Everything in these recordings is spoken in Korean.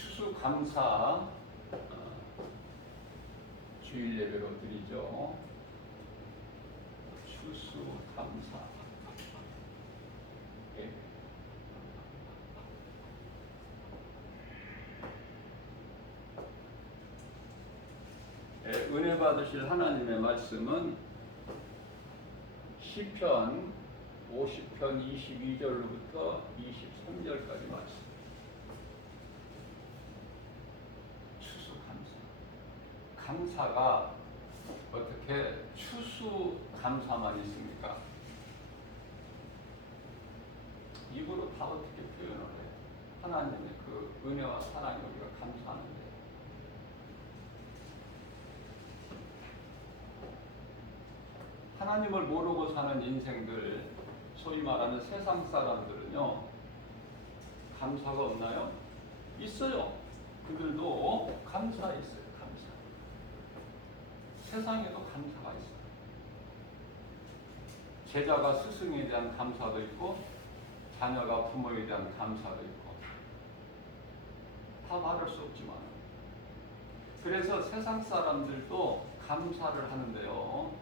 추수감사 주일 예배로 드리죠. 추수감사. 은혜 받으실 하나님의 말씀은 시편 50편 22절로부터 23절까지 말씀. 추수감사. 감사가 어떻게 추수감사만 있습니까? 입으로 다 어떻게 표현을 해요? 하나님의 그 은혜와 사랑에 우리가 감사하는데 하나님을 모르고 사는 인생들, 소위 말하는 세상 사람들은요, 감사가 없나요? 있어요. 그들도 감사 있어요. 감사. 세상에도 감사가 있어요. 제자가 스승에 대한 감사도 있고, 자녀가 부모에 대한 감사도 있고, 다 말할 수 없지만, 그래서 세상 사람들도 감사를 하는데요.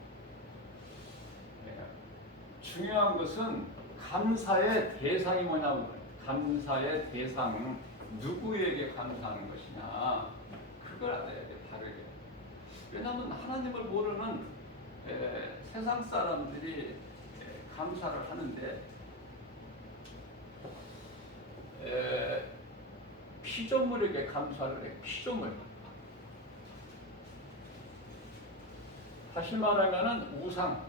중요한 것은 감사의 대상이 뭐냐고. 감사의 대상, 누구에게 감사하는 것이냐, 그걸 알아야 돼. 다르게. 왜냐하면 하나님을 모르는 세상 사람들이 감사를 하는데 피조물에게 감사를 해. 피조물. 다시 말하면은 우상.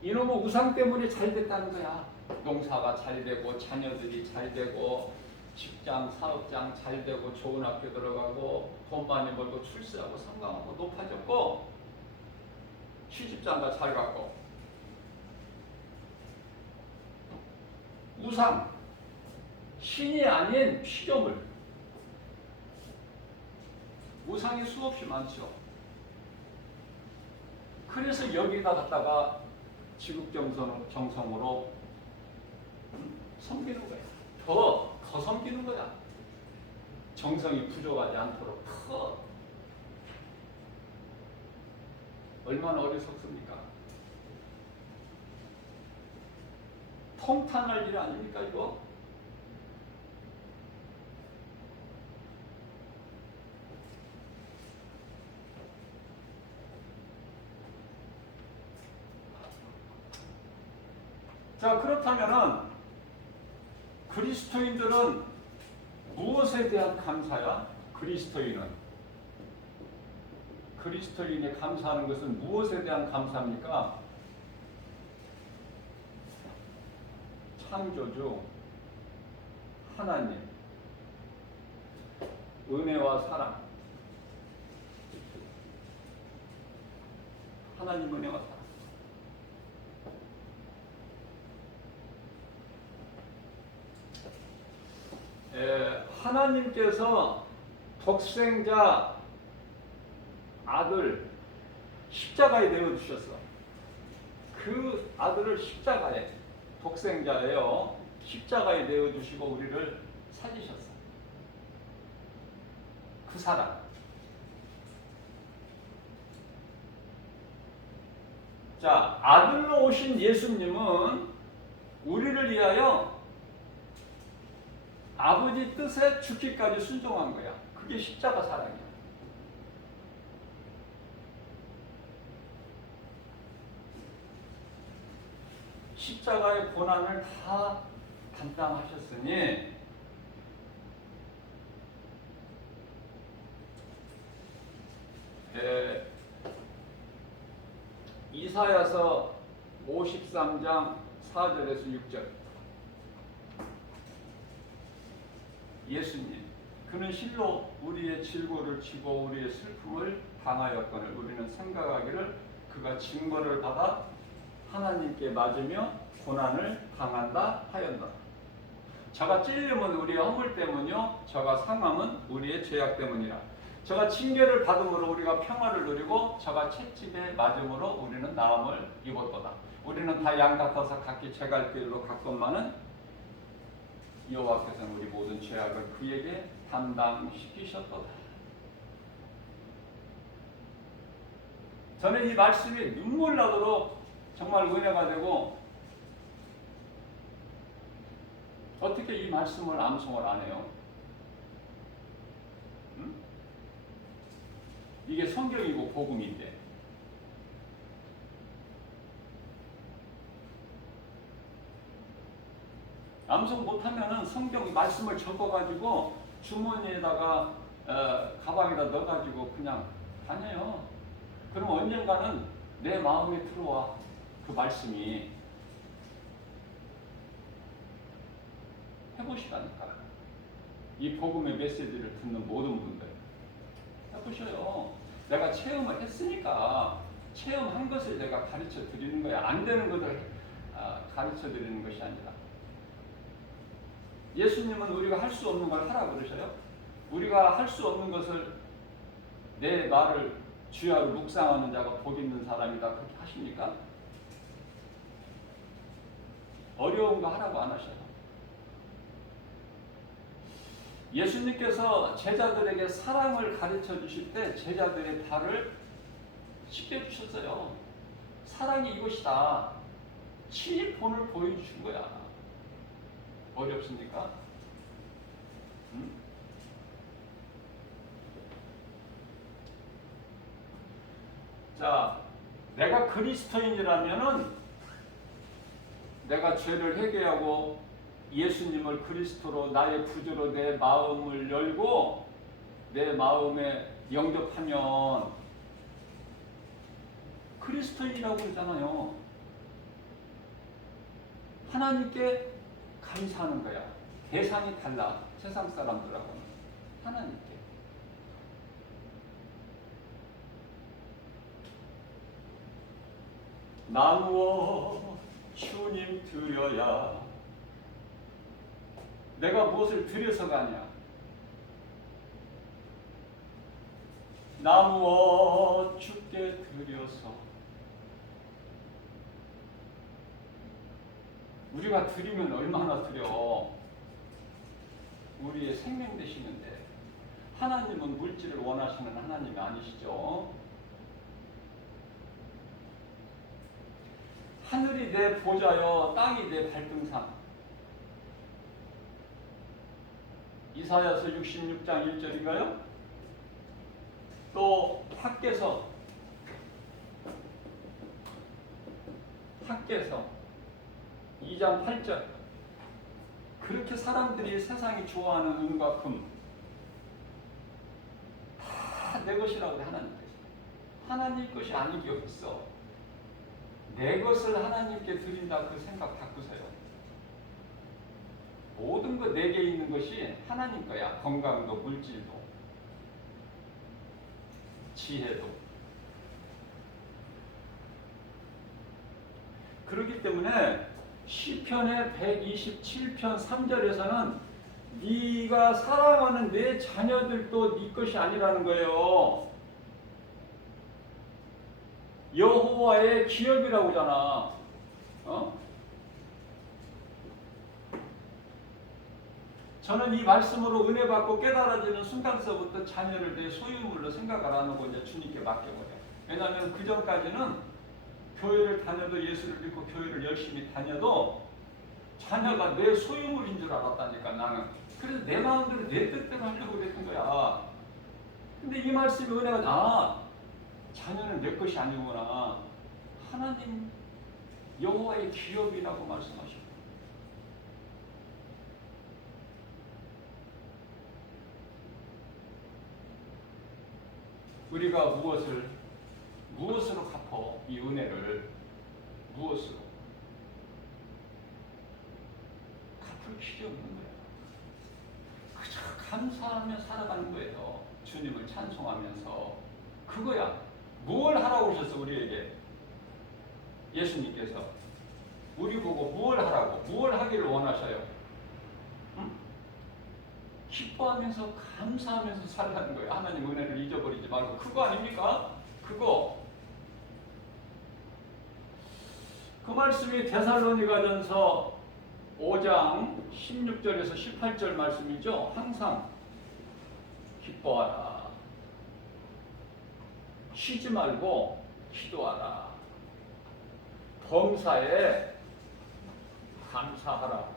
이놈의 우상 때문에 잘 됐다는 거야. 농사가 잘 되고, 자녀들이 잘 되고, 직장, 사업장 잘 되고, 좋은 학교 들어가고, 돈 많이 벌고, 출세하고, 성공하고, 높아졌고, 시집장가 잘 갔고. 우상, 신이 아닌 피조물. 우상이 수없이 많죠. 그래서 여기다 갖다가 지극정성으로 섬기는 거야. 더 섬기는 거야. 정성이 부족하지 않도록 더. 얼마나 어리석습니까? 통탄할 일 아닙니까 이거? 자, 그렇다면은 그리스도인들은 무엇에 대한 감사야? 그리스도인이 감사하는 것은 무엇에 대한 감사입니까? 창조주 하나님, 은혜와 사랑. 하나님 은혜와 사랑. 하나님께서 독생자 아들 십자가에 내어주셨어. 그 아들을 십자가에, 독생자예요, 십자가에 내어주시고 우리를 살리셨어. 그 사랑. 자, 아들로 오신 예수님은 우리를 위하여 아버지 뜻에 죽기까지 순종한 거야. 그게 십자가 사랑이야. 십자가의 고난을 다 담당하셨으니 이사야서 53장 4절에서 6절. 예수님, 그는 실로 우리의 질고를 지고 우리의 슬픔을 당하였거늘 우리는 생각하기를 그가 징벌을 받아 하나님께 맞으며 고난을 당한다 하였노라. 저가 찔림은 우리의 허물 때문이요 저가 상함은 우리의 죄악 때문이라. 저가 징계를 받음으로 우리가 평화를 누리고 저가 채찍에 맞음으로 우리는 나음을 입었도다. 우리는 다 양 같아서 각기 제 갈 길로 갔건만은 여호와께서는 우리 모든 죄악을 그에게 담당시키셨도다. 저는 이 말씀이 눈물 나도록 정말 은혜가 되고, 어떻게 이 말씀을 암송을 안 해요? 응? 이게 성경이고 복음인데. 암송 못하면은 성경 말씀을 적어가지고 주머니에다가 가방에다 넣어가지고 그냥 다녀요. 그럼 언젠가는 내 마음에 들어와, 그 말씀이. 해보시라니까. 이 복음의 메시지를 듣는 모든 분들 해보셔요. 내가 체험을 했으니까 체험한 것을 내가 가르쳐 드리는 거야. 안 되는 것을 가르쳐 드리는 것이 아니라. 예수님은 우리가 할 수 없는 걸 하라 그러셔요. 우리가 할 수 없는 것을 내 말을 주야로 묵상하는 자가 복 있는 사람이다 그렇게 하십니까? 어려운 거 하라고 안 하셔요. 예수님께서 제자들에게 사랑을 가르쳐 주실 때 제자들의 발을 씻겨 주셨어요. 사랑이 이것이다. 친일본을 보여주신 거야. 어렵습니까? 응? 자, 내가 그리스도인이라면은 내가 죄를 회개하고 예수님을 그리스도로 나의 구주로 내 마음을 열고 내 마음에 영접하면 그리스도인이라고 그러잖아요. 하나님께 감사하는 거야. 대상이 달라. 세상 사람들하고는. 하나님께. 나누어 주님 드려야. 내가 무엇을 드려서 가냐? 나누어 주께 드려서. 우리가 드리면 얼마나 드려? 우리의 생명 되시는데. 하나님은 물질을 원하시는 하나님이 아니시죠? 하늘이 내 보좌여 땅이 내 발등상. 이사야서 66장 1절인가요? 또 학개서 2장 8절. 그렇게 사람들이 세상이 좋아하는 은과 금 다 내 것이라고 하나님께서. 하나님 것이 아닌 게 어딨어. 내 것을 하나님께 드린다 그 생각 바꾸세요. 모든 것 내게 있는 것이 하나님 거야. 건강도 물질도 지혜도. 그렇기 때문에 시편의 127편 3절에서는 네가 사랑하는 내 자녀들도 네 것이 아니라는 거예요. 여호와의 기업이라고 하잖아. 저는 이 말씀으로 은혜 받고 깨달아지는 순간서부터 자녀를 내 소유물로 생각을 안 하고 이제 주님께 맡겨버려. 왜냐하면 그 전까지는 교회를 다녀도 예수를 믿고 교회를 열심히 다녀도 자녀가 내 소유물인 줄 알았다니까 나는. 그래서 내 마음대로 내 뜻대로 하려고 그랬던 거야. 근데 이 말씀이 은혜가 자녀는 내 것이 아니구나. 하나님 여호와의 기업이라고 말씀하시고. 우리가 무엇으로 갚어 이 은혜를? 무엇으로? 갚을 필요 없는 거예요. 그저 감사하며 살아가는 거예요. 주님을 찬송하면서. 그거야. 뭘 하라고 오셨어 우리에게? 예수님께서 우리 보고 뭘 하라고, 뭘 하기를 원하셔요? 응? 기뻐하면서 감사하면서 살라는 거예요. 하나님 은혜를 잊어버리지 말고. 그거 아닙니까? 그거. 그 말씀이 데살로니가전서 5장 16절에서 18절 말씀이죠. 항상 기뻐하라. 쉬지 말고 기도하라. 범사에 감사하라.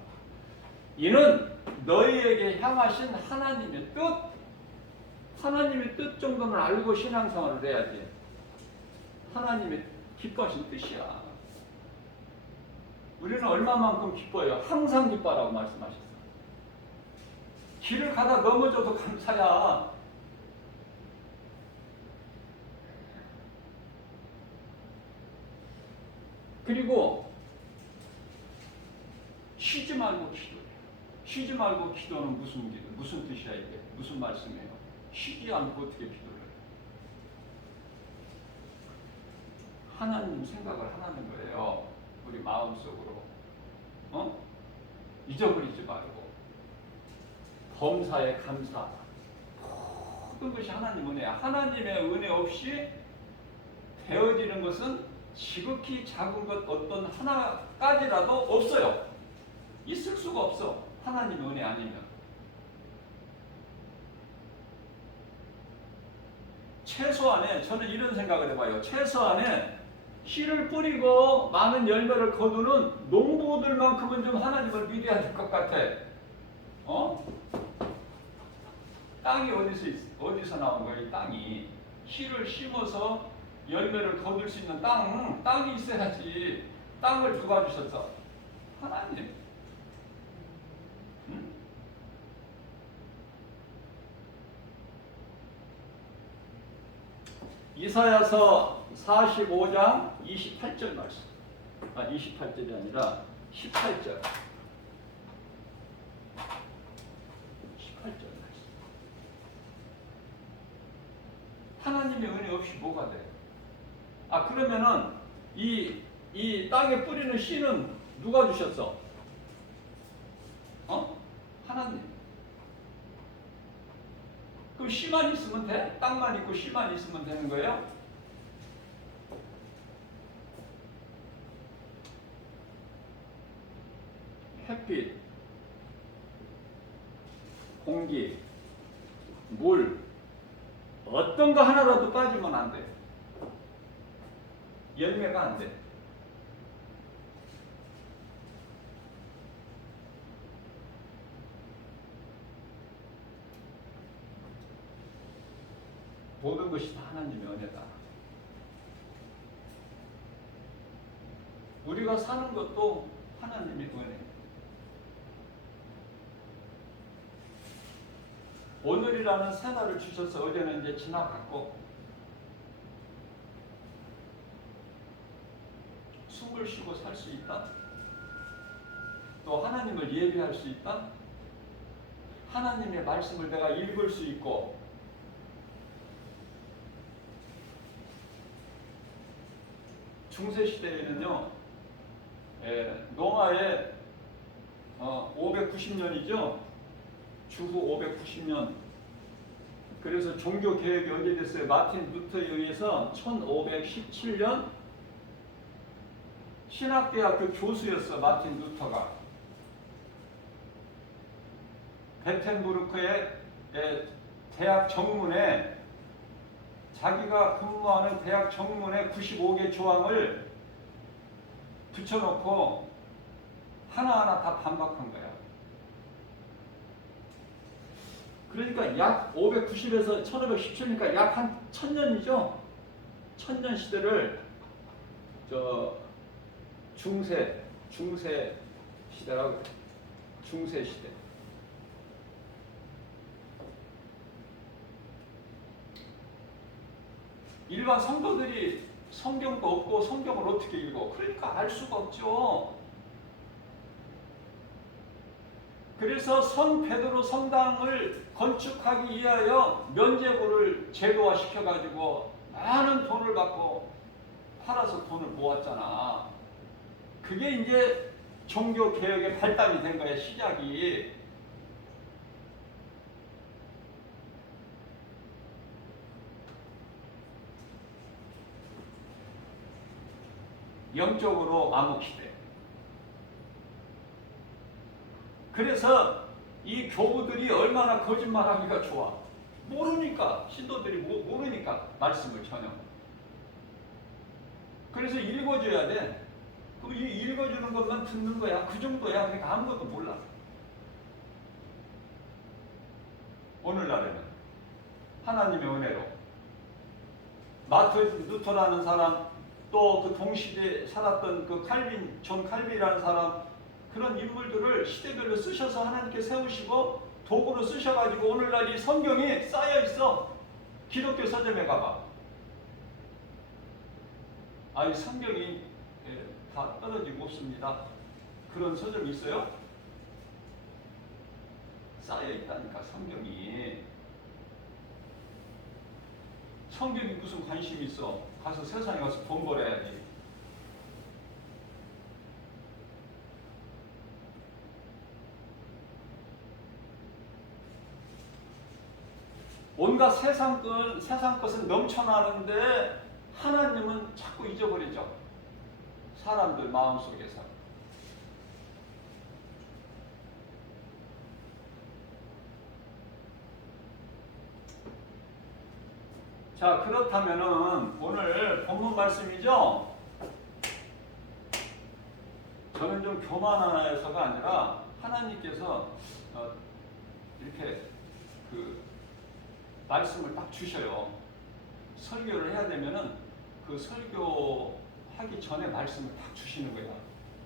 이는 너희에게 향하신 하나님의 뜻, 하나님의 뜻 정도는 알고 신앙생활을 해야지. 하나님의 기뻐하신 뜻이야. 우리는 얼마만큼 기뻐요? 항상 기뻐하라고 말씀하셨어요. 길을 가다 넘어져도 감사야. 그리고 쉬지 말고 기도해. 쉬지 말고 기도는 무슨 기도? 무슨 뜻이야 이게? 무슨 말씀이에요? 쉬지 않고 어떻게 기도를 해? 하나님 생각을 하라는 거예요. 우리 마음속으로. 잊어버리지 말고 범사에 감사하라. 모든 것이 하나님 은혜야. 하나님의 은혜 없이 되어지는 것은 지극히 작은 것 어떤 하나까지라도 없어요. 있을 수가 없어. 하나님의 은혜 아니면. 최소한에 저는 이런 생각을 해봐요. 최소한에 씨를 뿌리고 많은 열매를 거두는 농부들만큼은 좀 하나님을 믿어야 될 것 같아. 땅이 어디서 나온 거야? 이 땅이 씨를 심어서 열매를 거둘 수 있는 땅이 있어야지. 땅을 누가 주셨어? 하나님. 응? 이사야서 45장 28절 말씀. 28절이 아니라 18절. 18절 말씀. 하나님의 은혜 없이 뭐가 돼? 그러면은 이 땅에 뿌리는 씨는 누가 주셨어? 하나님. 그럼 씨만 있으면 돼? 땅만 있고 씨만 있으면 되는 거예요? 햇빛, 공기, 물, 어떤 거 하나라도 빠지면 안 돼. 열매가 안 돼. 모든 것이 다 하나님의 은혜다. 우리가 사는 것도 하나님의 은혜. 오늘이라는 새날을 주셔서 어제는 이제 지나갔고 숨을 쉬고 살 수 있다. 또 하나님을 예배할 수 있다. 하나님의 말씀을 내가 읽을 수 있고 중세시대에는요, 노아의 590년이죠. 주후 590년. 그래서 종교 개혁이 언제 됐어요? 마틴 루터에 의해서 1517년 신학대학교 교수였어. 마틴 루터가. 베텐부르크의 대학 정문에 자기가 근무하는 대학 정문에 95개 조항을 붙여놓고 하나하나 다 반박한 거야. 그러니까 약 590에서 1517니까 약 한 1000년이죠. 1000년 시대를 중세 시대라고 그래. 중세 시대. 일반 성도들이 성경도 없고 성경을 어떻게 읽어? 그러니까 알 수가 없죠. 그래서 성 베드로 성당을 건축하기 위하여 면제부를 제도화 시켜가지고 많은 돈을 받고 팔아서 돈을 모았잖아. 그게 이제 종교 개혁의 발단이 된 거야, 시작이. 영적으로 암흑시대. 그래서 이 교우들이 얼마나 거짓말하기가 좋아. 모르니까, 신도들이 모르니까 말씀을 전혀. 그래서 읽어줘야 돼. 그럼 읽어주는 것만 듣는 거야. 그 정도야. 그러니까 아무것도 몰라. 오늘날에는 하나님의 은혜로 마틴 루터라는 사람, 또 그 동시대에 살았던 그 존 칼빈이라는 사람, 그런 인물들을 시대별로 쓰셔서 하나님께 세우시고 도구로 쓰셔가지고 오늘날 이 성경이 쌓여 있어. 기독교 서점에 가봐. 이 성경이 다 떨어지고 없습니다. 그런 서점이 있어요? 쌓여 있다니까 성경이. 성경이 무슨 관심이 있어? 가서 세상에 가서 돈 벌어야지. 온갖 세상 것은 넘쳐나는데 하나님은 자꾸 잊어버리죠. 사람들 마음속에서. 자, 그렇다면은 오늘 본문 말씀이죠. 저는 좀 교만하여서가 아니라 하나님께서 이렇게 그 말씀을 딱 주셔요. 설교를 해야 되면은 그 설교하기 전에 말씀을 딱 주시는 거야.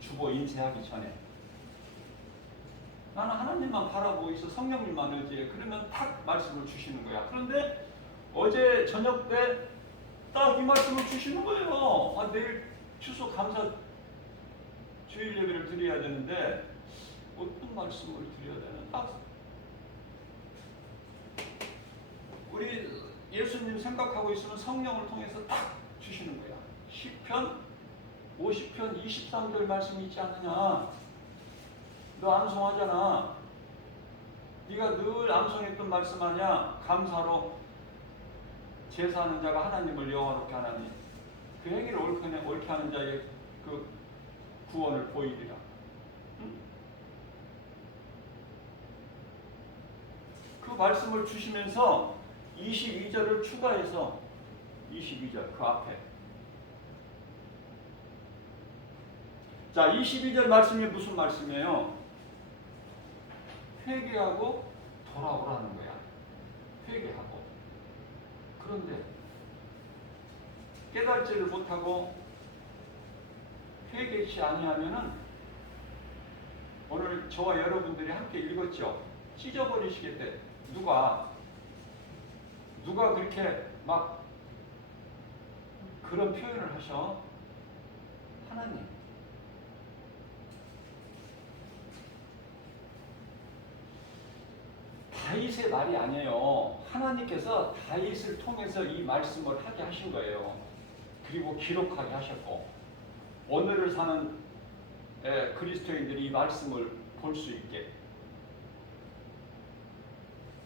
주보 인쇄하기 전에. 나는 하나님만 바라보고 있어. 성령님만 의지해. 그러면 딱 말씀을 주시는 거야. 그런데 어제 저녁 때 딱 이 말씀을 주시는 거예요. 내일 추수 감사 주일 예배를 드려야 되는데 어떤 말씀을 드려야 되나? 우리 예수님 생각하고 있으면 성령을 통해서 딱 주시는 거야. 시편 50편 23절 말씀이 있지 않느냐. 너 암송하잖아. 네가 늘 암송했던 말씀 아니야. 감사로 제사하는 자가 하나님을 여호와롭게 하나니 그 행위를 옳게 하는 자의 그 구원을 보이리라. 응? 그 말씀을 주시면서 22절을 추가해서 22절 그 앞에. 자, 22절 말씀이 무슨 말씀이에요? 회개하고 돌아오라는 거야. 회개하고. 그런데 깨달지를 못하고 회개치 아니하면은 오늘 저와 여러분들이 함께 읽었죠. 찢어버리시겠대. 누가 그렇게 막 그런 표현을 하셔? 하나님. 다윗의 말이 아니에요. 하나님께서 다윗을 통해서 이 말씀을 하게 하신 거예요. 그리고 기록하게 하셨고 오늘을 사는 그리스도인들이 이 말씀을 볼 수 있게.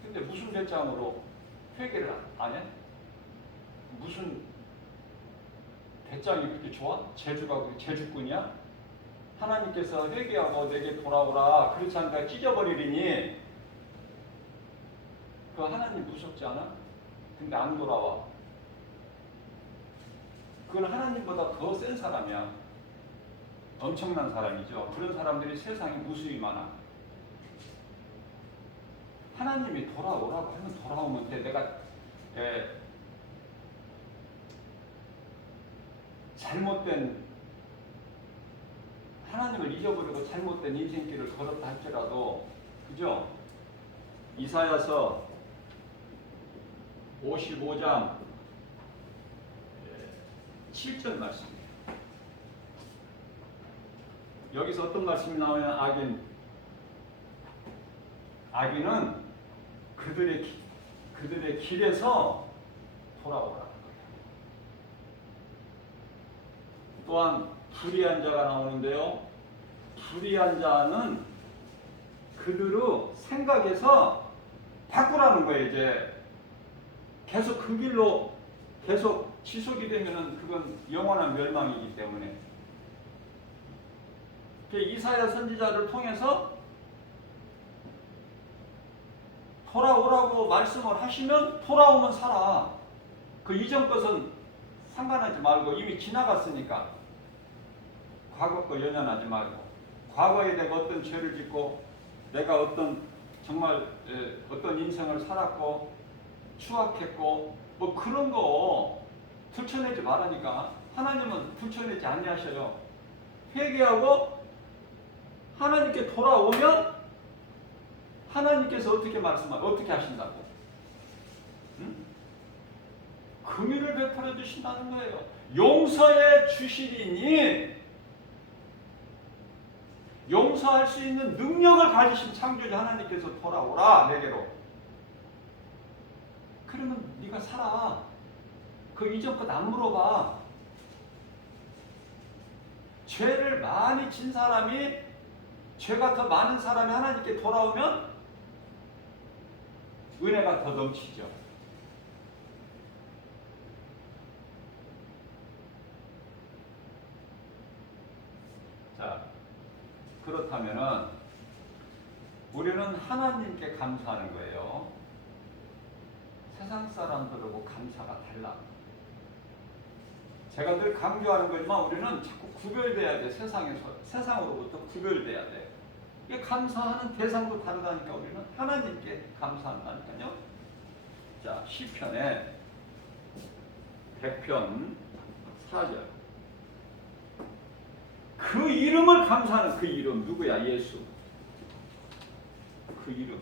근데 무슨 배짱으로 회개를 안 해? 무슨 배짱이 그렇게 좋아? 제주꾼이야? 하나님께서 회개하고 내게 돌아오라. 그렇지 않으니까 찢어버리리니 그 하나님 무섭지 않아? 근데 안 돌아와. 그건 하나님보다 더 센 사람이야. 엄청난 사람이죠. 그런 사람들이 세상에 무수히 많아. 하나님이 돌아오라고 하면 돌아오면 돼. 내가 잘못된 하나님을 잊어버리고 잘못된 인생길을 걸었다 할지라도, 그죠? 이사야서 55장 7절 말씀입니다. 여기서 어떤 말씀이 나오냐면 악인은 그들의 길에서 돌아오라는 거예요. 또한 불의한 자가 나오는데요. 불의한 자는 그들의 생각에서 바꾸라는 거예요. 이제 계속 그 길로 계속 지속이 되면은 그건 영원한 멸망이기 때문에 이사야 선지자를 통해서 돌아오라고 말씀을 하시면 돌아오면 살아. 그 이전 것은 상관하지 말고 이미 지나갔으니까 과거 거 연연하지 말고 과거에 내가 어떤 죄를 짓고 내가 어떤 정말 어떤 인생을 살았고 추악했고 뭐 그런 거 들춰내지 말라니까. 하나님은 들춰내지 아니하셔요. 회개하고 하나님께 돌아오면 하나님께서 어떻게 하신다고? 응? 긍휼을 베풀어 주신다는 거예요. 용서해 주시리니 용서할 수 있는 능력을 가지신 창조자 하나님께서 돌아오라 내게로. 그러면 네가 살아. 그 이전 것 안 물어봐. 죄를 많이 진 사람이 죄가 더 많은 사람이 하나님께 돌아오면 은혜가 더 넘치죠. 자, 그렇다면은 우리는 하나님께 감사하는 거예요. 세상 사람들하고 감사가 달라. 제가 늘 강조하는 거지만 우리는 자꾸 구별돼야 돼. 세상으로부터 구별돼야 돼. 이게 감사하는 대상도 다르다니까. 우리는 하나님께 감사한다니까요. 자, 시편에 100편 4절. 그 이름을 감사하는 그 이름 누구야? 예수. 그 이름.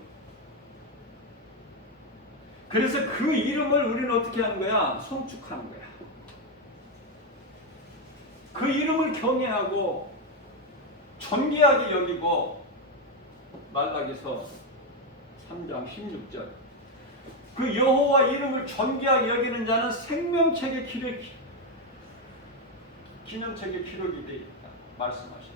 그래서 그 이름을 우리는 어떻게 하는 거야? 송축하는 거야. 그 이름을 경외하고 존귀하게 여기고 말라기서 3장 16절. 그 여호와 이름을 존귀하게 여기는 자는 생명책의 기념책에 기록이 되어 있다. 말씀하시고.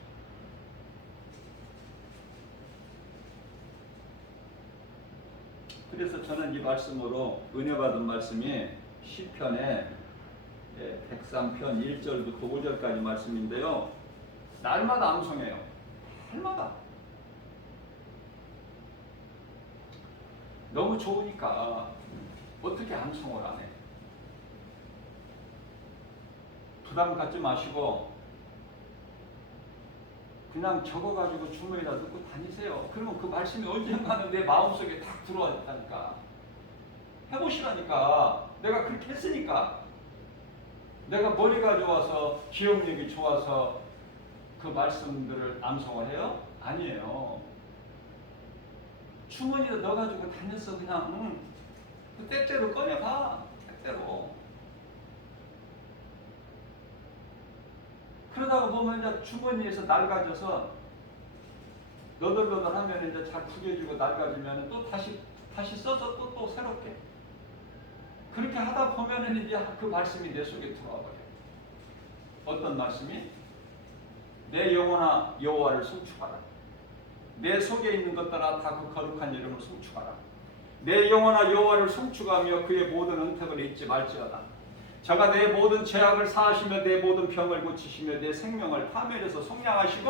그래서 저는 이 말씀으로 은혜 받은 말씀이 시편에 103편 1절부터 5절까지 말씀인데요. 날마다 암송해요. 날마다. 너무 좋으니까 어떻게 암송을 안 해? 부담 갖지 마시고 그냥 적어가지고 주머니에다 넣고 다니세요. 그러면 그 말씀이 언젠가는 내 마음속에 딱 들어왔다니까. 해보시라니까. 내가 그렇게 했으니까. 내가 머리가 좋아서 기억력이 좋아서 그 말씀들을 암송을 해요? 아니에요. 주머니에 넣어가지고 다녔어. 그냥 그 때때로 꺼내봐. 때때로. 그러다가 보면 이제 주머니에서 낡아져서 너덜너덜하면 이제 잘 구겨지고 낡아지면 또 다시 써서 또 새롭게. 그렇게 하다 보면은 이제 그 말씀이 내 속에 들어와 버려요. 어떤 말씀이? 내 영혼아 여호와를 송축하라. 내 속에 있는 것들아 다 그 거룩한 이름을 송축하라. 내 영혼아 여호와를 송축하며 그의 모든 은택을 잊지 말지어다. 저가 내 모든 죄악을 사하시며 내 모든 병을 고치시며 내 생명을 파멸해서 속량하시고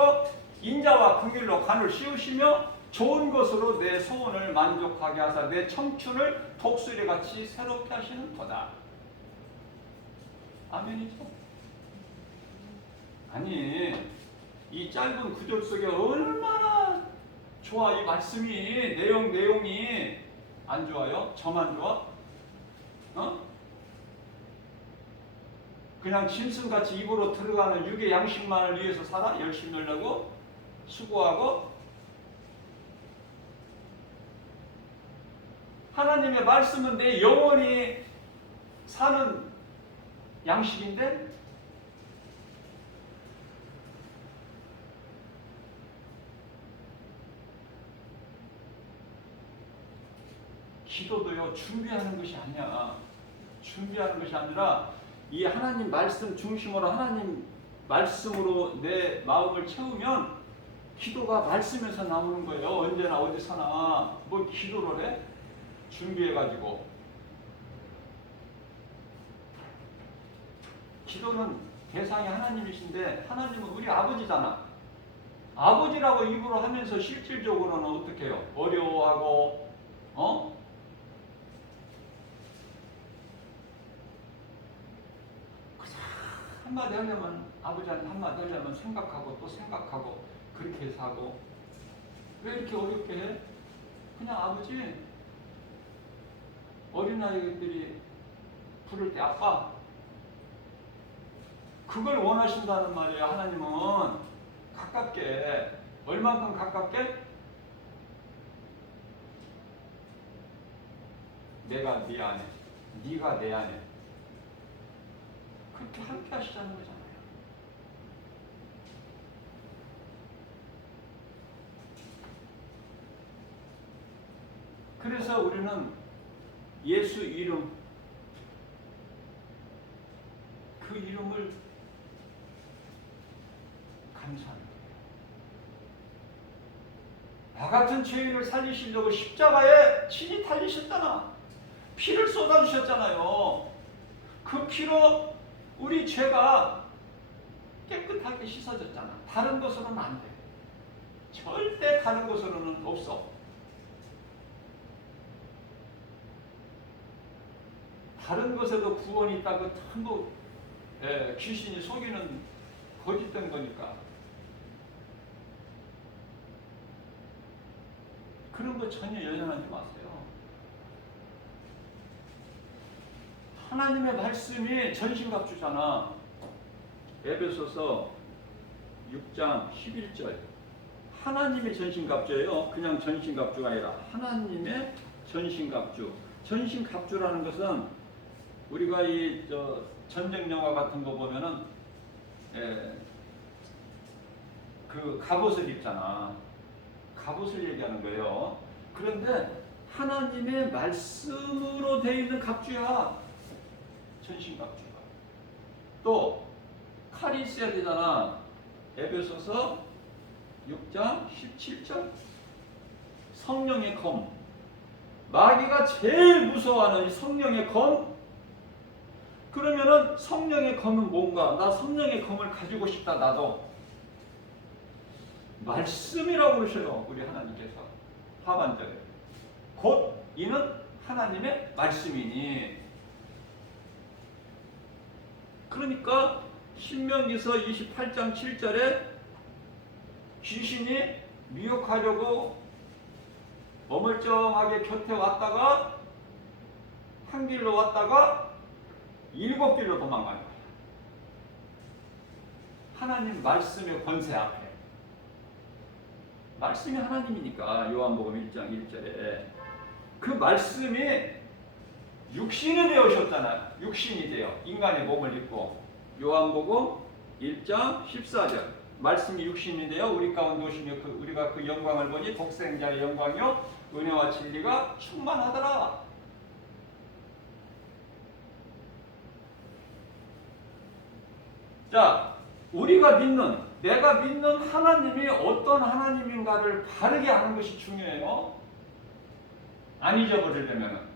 인자와 긍휼로 간을 씌우시며 좋은 것으로 내 소원을 만족하게 하사 내 청춘을 독수리같이 새롭게 하시는 터다. 아멘이죠? 아니 이 짧은 구절 속에 얼마나 좋아. 이 말씀이 내용이 안 좋아요? 저만 좋아? 그냥 짐승같이 입으로 들어가는 육의 양식만을 위해서 살아? 열심히 하려고? 수고하고? 하나님의 말씀은 내 영혼이 사는 양식인데 기도도요 준비하는 것이 아니야. 준비하는 것이 아니라 이 하나님 말씀 중심으로 하나님 말씀으로 내 마음을 채우면 기도가 말씀에서 나오는 거예요. 언제나 어디서나. 뭐 기도를 해? 준비해가지고. 기도는 대상이 하나님이신데 하나님은 우리 아버지잖아. 아버지라고 입으로 하면서 실질적으로는 어떻게 해요? 어려워하고 어? 한마디 하려면 아버지한테 한마디 하려면 생각하고 또 생각하고 그렇게 해서 하고 왜 이렇게 어렵게 해? 그냥 아버지 어린아이들이 부를 때 아빠 그걸 원하신다는 말이에요. 하나님은 가깝게 얼만큼 가깝게? 내가 네 안에 네가 내 안에 그렇게 함께 하시자는 거잖아요. 그래서 우리는 예수 이름 그 이름을 감사하는 거예요. 나 같은 죄인을 살리시려고 십자가에 친히 달리셨잖아. 피를 쏟아주셨잖아요. 그 피로 우리 죄가 깨끗하게 씻어졌잖아. 다른 것으로는 안 돼. 절대 다른 것으로는 없어. 다른 것에도 구원이 있다고 전부 귀신이 속이는 거짓된 거니까. 그런 거 전혀 연연하지 마세요. 하나님의 말씀이 전신갑주잖아. 에베소서 6장 11절. 하나님의 전신갑주예요. 그냥 전신갑주가 아니라 하나님의 전신갑주. 전신갑주라는 것은 우리가 이 전쟁 영화 같은 거 보면은 그 갑옷을 입잖아. 갑옷을 얘기하는 거예요. 그런데 하나님의 말씀으로 되어 있는 갑주야. 전신갑주가. 또 칼이 있어야 되잖아. 에베소서 6장 17절. 성령의 검. 마귀가 제일 무서워하는 성령의 검. 그러면은 성령의 검은 뭔가? 나 성령의 검을 가지고 싶다. 나도. 말씀이라고 그러셔요. 우리 하나님께서. 하반절에. 곧 이는 하나님의 말씀이니. 그러니까 신명기서 28장 7절에 귀신이 미혹하려고 어물쩡하게 곁에 왔다가 한 길로 왔다가 7길로 도망가는 거야. 하나님 말씀의 권세 앞에. 말씀이 하나님이니까 요한복음 1장 1절에 그 말씀이 육신이 되어오셨잖아요. 육신이 되어 인간의 몸을 입고 요한복음 1장 14절 말씀이 육신이 되어 우리 가운데 오시며 우리가 그 영광을 보니 독생자의 영광이요 은혜와 진리가 충만하더라. 자, 우리가 믿는 내가 믿는 하나님이 어떤 하나님인가를 바르게 아는 것이 중요해요. 안 잊어버리려면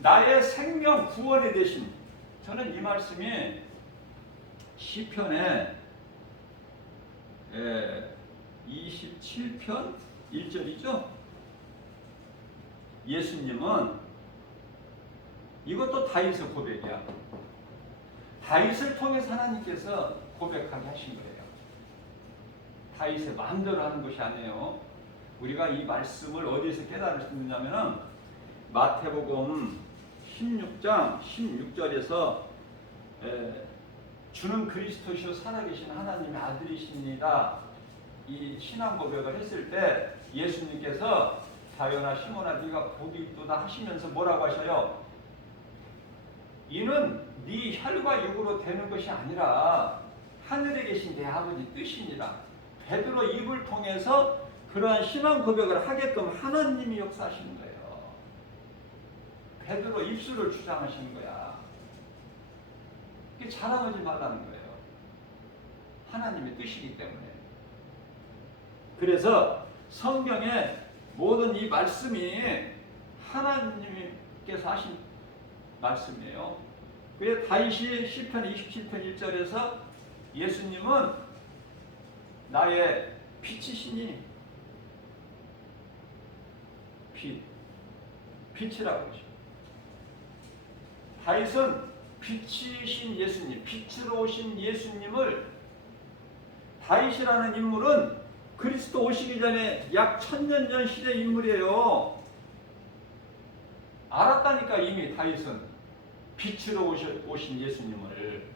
나의 생명 구원이 되신 저는 이 말씀이 시편에 27편 1절이죠. 예수님은 이것도 다윗의 고백이야. 다윗을 통해서 하나님께서 고백하게 하신 거예요. 다윗의 마음대로 하는 것이 아니에요. 우리가 이 말씀을 어디서 깨달을 수 있느냐면 마태복음 16장 16절에서 주는 그리스도시요 살아계신 하나님의 아들이십니다. 이 신앙 고백을 했을 때 예수님께서 자요나 시몬아 네가 복이 있도다 하시면서 뭐라고 하셔요? 이는 네 혈과 육으로 되는 것이 아니라 하늘에 계신 내 아버지 뜻이니라. 베드로 입을 통해서 그러한 신앙 고백을 하게끔 하나님이 역사하시는 거예요. 베드로 입술을 주장하시는 거야. 이게 자랑하지 말라는 거예요. 하나님의 뜻이기 때문에. 그래서 성경의 모든 이 말씀이 하나님께서 하신 말씀이에요. 그래서 다윗이 시편 27편 1절에서 예수님은 나의 빛이시니 빛. 빛이라고 그러죠. 다윗은 빛이신 예수님, 빛으로 오신 예수님을, 다윗이라는 인물은 그리스도 오시기 전에 약 1000년 전 시대 인물이에요. 알았다니까 이미 다윗은 빛으로 오신 예수님을.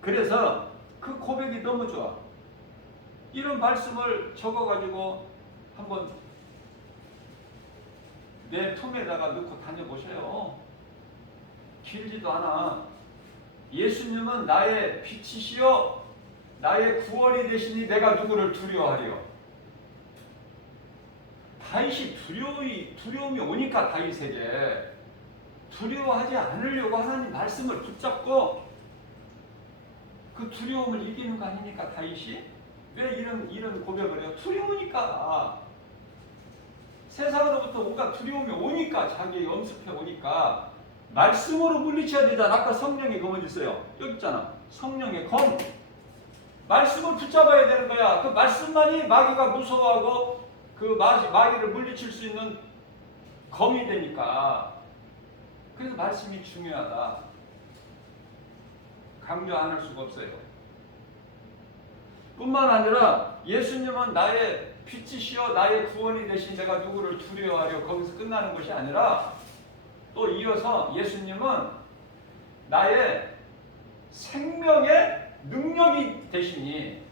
그래서 그 고백이 너무 좋아. 이런 말씀을 적어가지고 한번 내 품에다가 넣고 다녀보세요. 길지도 않아. 예수님은 나의 빛이시여 나의 구원이 되시니 내가 누구를 두려워하리요. 다윗이 두려움이 오니까 다윗에게 두려워하지 않으려고 하나님 말씀을 붙잡고 그 두려움을 이기는 거 아닙니까 다윗이? 왜 이런 고백을 해요? 두려우니까. 세상으로부터 뭔가 두려움이 오니까, 자기 엄습해 오니까 말씀으로 물리쳐야 되잖아. 아까 성령의 검은 있어요. 여기 있잖아. 성령의 검. 말씀을 붙잡아야 되는 거야. 그 말씀만이 마귀가 무서워하고 그 마귀를 물리칠 수 있는 검이 되니까. 그래서 말씀이 중요하다. 강조 안 할 수가 없어요. 뿐만 아니라 예수님은 나의 빛이시여 나의 구원이 되신 내가 누구를 두려워하려, 거기서 끝나는 것이 아니라 또 이어서 예수님은 나의 생명의 능력이 되시니,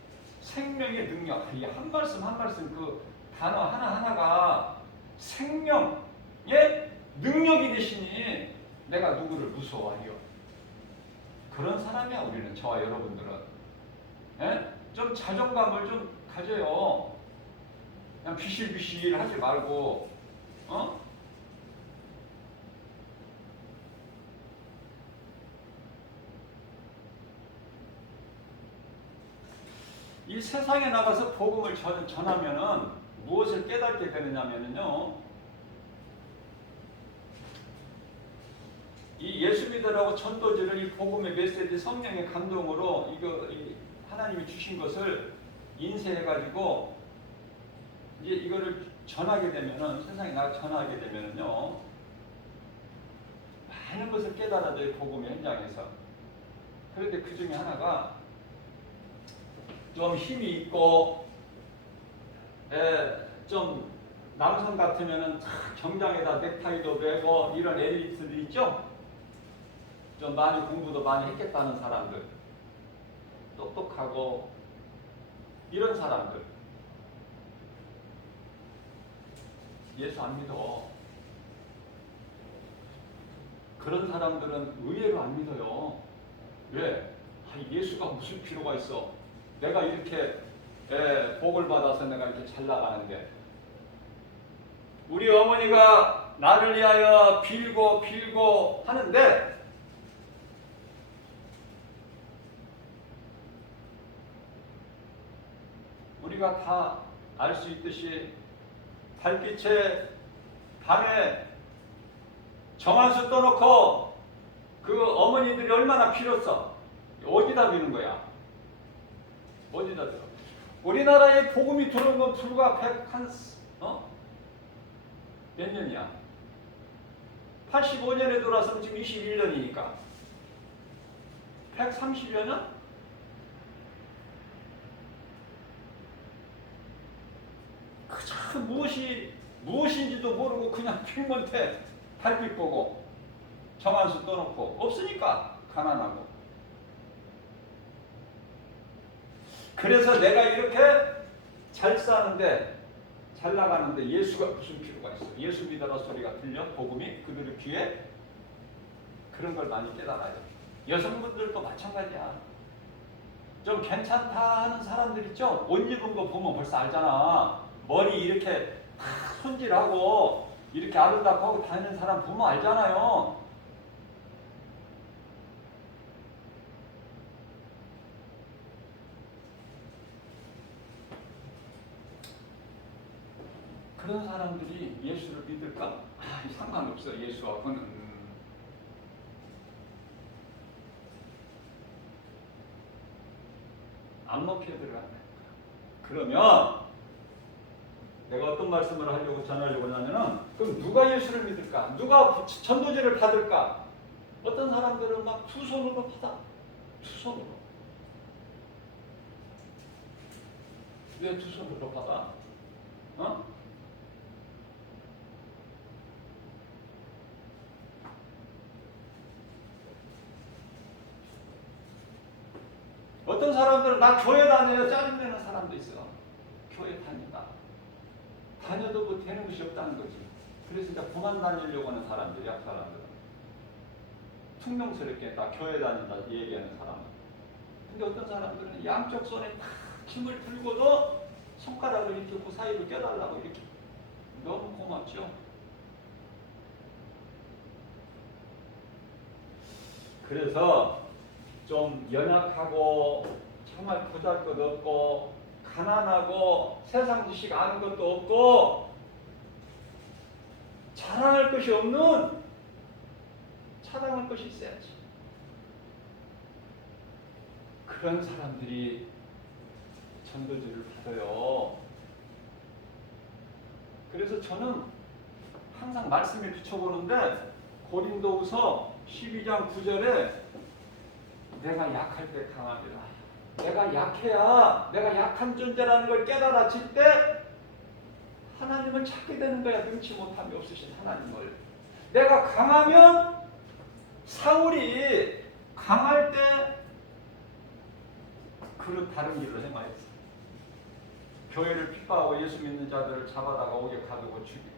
생명의 능력, 이 한 말씀 한 말씀 그 단어 하나하나가 생명의 능력이 되시니 내가 누구를 무서워하려. 그런 사람이야 우리는, 저와 여러분들은. 예? 좀 자존감을 좀 가져요. 그냥 비실비실 하지 말고, 이 세상에 나가서 복음을 전하면은 무엇을 깨닫게 되느냐면요, 이 예수 믿으라고 전도지를, 이 복음의 메시지, 성령의 감동으로 하나님이 주신 것을 인쇄해가지고 이제 이거를 전하게 되면은, 세상에 나가 전하게 되면은요, 많은 것을 깨달아져요, 복음의 현장에서. 그런데 그 중에 하나가 좀 힘이 있고, 좀 남성 같으면은 정장에다 넥타이도 매고 이런 엘리트들 있죠? 좀 많이 공부도 많이 했겠다는 사람들, 똑똑하고 이런 사람들, 예수 안 믿어. 그런 사람들은 의외로 안 믿어요. 왜? 예수가 무슨 필요가 있어? 내가 이렇게 복을 받아서 내가 이렇게 잘 나가는데. 우리 어머니가 나를 위하여 빌고 하는데, 우리가 다 알 수 있듯이 달빛에 밤에 정한수 떠놓고 그 어머니들이 얼마나 빌었어. 어디다 비는 거야? 어디다 들어? 우리나라에 복음이 들어온 건 불과 몇 년이야? 85년에 들어와서 지금 21년이니까 130여 년? 그저 무엇인지도 모르고 그냥 필mon태 달빛 보고 정한수 떠놓고, 없으니까 가난하고. 그래서 내가 이렇게 잘 사는데, 잘 나가는데 예수가 무슨 필요가 있어? 예수 믿어라 소리가 들려? 복음이 그들의 귀에? 그런 걸 많이 깨달아요. 여성분들도 마찬가지야. 좀 괜찮다 하는 사람들 있죠? 옷 입은 거 보면 벌써 알잖아. 머리 이렇게 손질하고 이렇게 아름답고 하고 다니는 사람 보면 알잖아요. 그런 사람들이 예수를 믿을까? 상관없어. 예수하고는. 안 먹혀 들어간다. 그러면 내가 어떤 말씀을 하려고 전하려고 하냐면은 그럼 누가 예수를 믿을까? 누가 전도제를 받을까? 어떤 사람들은 막 두 손으로 받아. 두 손으로. 왜 두 손으로 받아? 어? 어떤 사람들은 나 교회 다녀요 짜증내는 사람도 있어. 교회 다닌다. 다녀도 뭐 되는 것이 없다는 거지. 그래서 이제 그만 다니려고 하는 사람들이야, 사람들은. 퉁명스럽게 다 교회 다닌다 얘기하는 사람은. 근데 어떤 사람들은 양쪽 손에 다 힘을 들고도 손가락을 이렇게 그 사이로 껴달라고 이렇게. 너무 고맙죠. 그래서 좀 연약하고 정말 보잘것없고 가난하고 세상 지식 아는 것도 없고 자랑할 것이 없는 자랑할 것이 있어야지. 그런 사람들이 전도지를 받아요. 그래서 저는 항상 말씀에 비춰보는데 고린도후서 12장 9절에 내가 약할 때 강하리라. 내가 약해야 내가 약한 존재라는 걸 깨달아질 때 하나님을 찾게 되는 거야. 능치 못함이 없으신 하나님을. 내가 강하면 사울이 강할 때 그릇 다른 길로 행하였어. 교회를 핍박하고 예수 믿는 자들을 잡아다가 옥에 가두고 죽이고.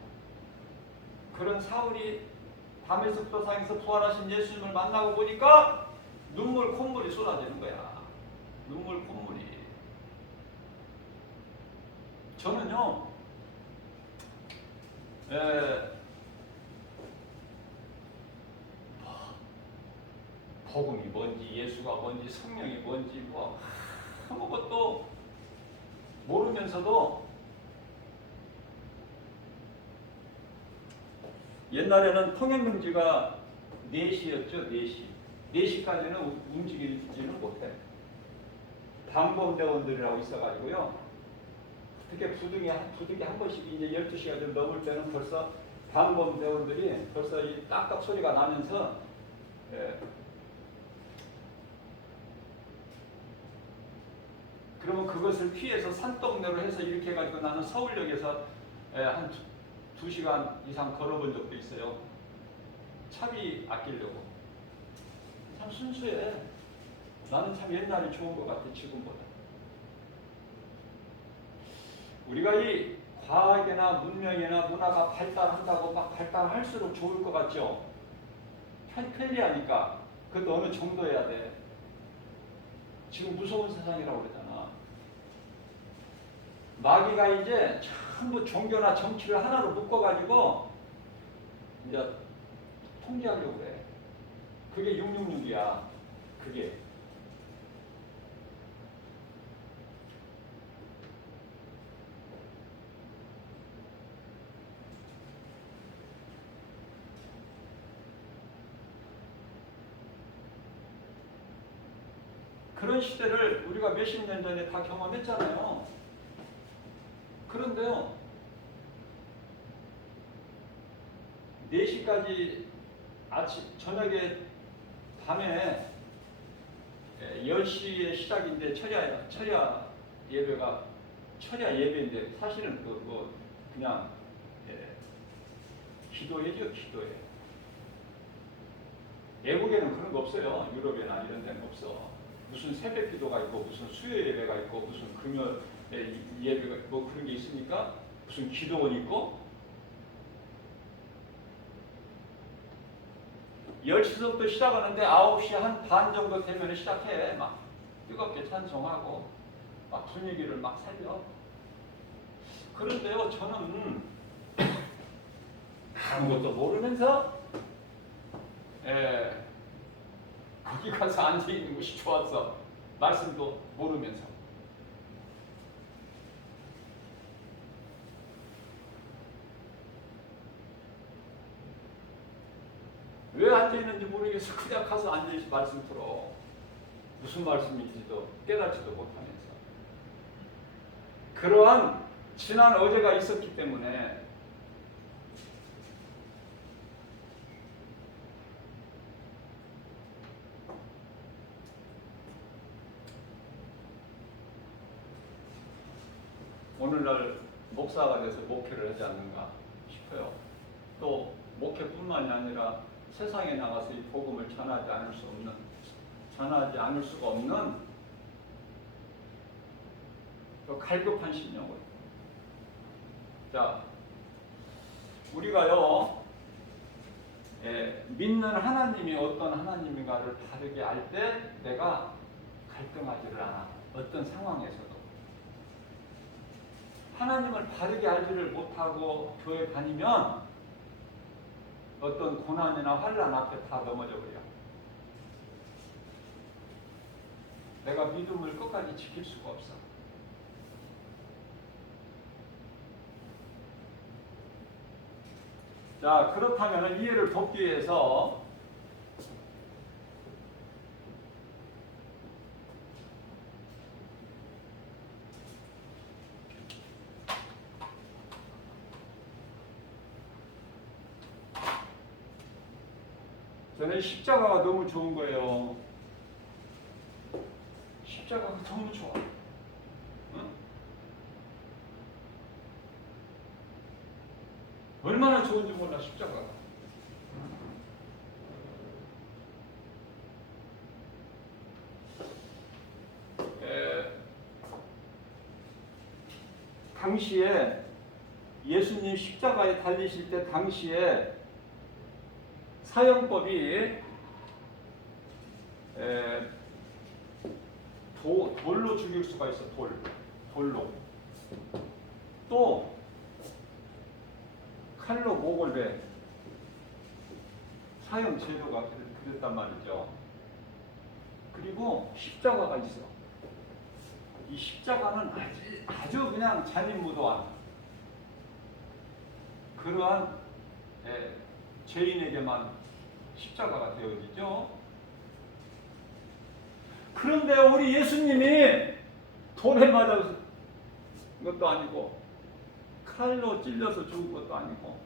그런 사울이 다메섹도 상에서 부활하신 예수님을 만나고 보니까 눈물 콧물이 쏟아지는 거야. 눈물 콧물이. 저는요, 복음이 뭔지 예수가 뭔지 성령이 뭔지 뭐 아무것도 모르면서도 옛날에는 통행금지가 4시였죠. 4시. 4시까지는 움직이지는 못해. 방범대원들이라고 있어가지고요. 특히 부등이 한 번씩 이제 12시가 좀 넘을 때는 벌써 방범대원들이 벌써 이 딱딱 소리가 나면서 그러면 그것을 피해서 산동네로 해서 이렇게 해가지고 나는 서울역에서 한 2시간 이상 걸어본 적도 있어요. 차비 아끼려고. 참 순수해. 나는 참 옛날이 좋은 것 같아, 지금보다. 우리가 이 과학이나 문명이나 문화가 발달한다고 막 발달할수록 좋을 것 같죠? 편리하니까. 그것도 어느 정도 해야 돼. 지금 무서운 세상이라고 그러잖아. 마귀가 이제 전부 종교나 정치를 하나로 묶어가지고 이제 통제하려고 해. 그게 666이야. 그게. 그런 시대를 우리가 몇십 년 전에 다 경험했잖아요. 그런데요, 4시까지 저녁에 밤에 10시에 시작인데 철야 예배인데 사실은 그냥 기도회죠, 기도회. 외국에는 그런 거 없어요. 유럽이나 이런 데는 없어. 무슨 새벽 기도가 있고 무슨 수요 예배가 있고 무슨 금요 예배가 뭐 그런 게 있습니까? 무슨 기도원 있고 10시부터 시작하는데 9시 한 반 정도 되면 시작해. 막 뜨겁게 찬송하고 막 분위기를 막 살려. 그런데요, 저는 아무것도 모르면서 거기 가서 앉아있는 것이 좋았어. 말씀도 모르면서. 왜 앉아있는지 모르겠어. 그냥 가서 앉아있어. 말씀 들어. 무슨 말씀인지도 깨닫지도 못하면서. 그러한 지난 어제가 있었기 때문에 오늘날 목사가 돼서 목회를 하지 않는가 싶어요. 또 목회뿐만이 아니라 세상에 나가서 이 복음을 전하지 않을 수가 없는 또 갈급한 심령을. 자, 우리가요, 믿는 하나님이 어떤 하나님인가를 바르게 알 때 내가 갈등하지를 않아. 어떤 상황에서도. 하나님을 바르게 알지를 못하고 교회 다니면 어떤 고난이나 환난 앞에 다 넘어져 버려. 내가 믿음을 끝까지 지킬 수가 없어. 자, 그렇다면 이해를 돕기 위해서 저는 십자가가 너무 좋은 거예요. 십자가가 너무 좋아. 응? 얼마나 좋은지 몰라, 십자가가. 당시에 예수님 십자가에 달리실 때 당시에 사형법이 돌로 죽일 수가 있어. 돌로. 또 칼로 목을 배. 사형 제도가 그랬단 말이죠. 그리고 십자가가 있어. 이 십자가는 아주 그냥 잔인무도한 그러한 죄인에게만 십자가가 되어지죠. 그런데 우리 예수님이 돌에 맞아서 것도 아니고 칼로 찔려서 죽은 것도 아니고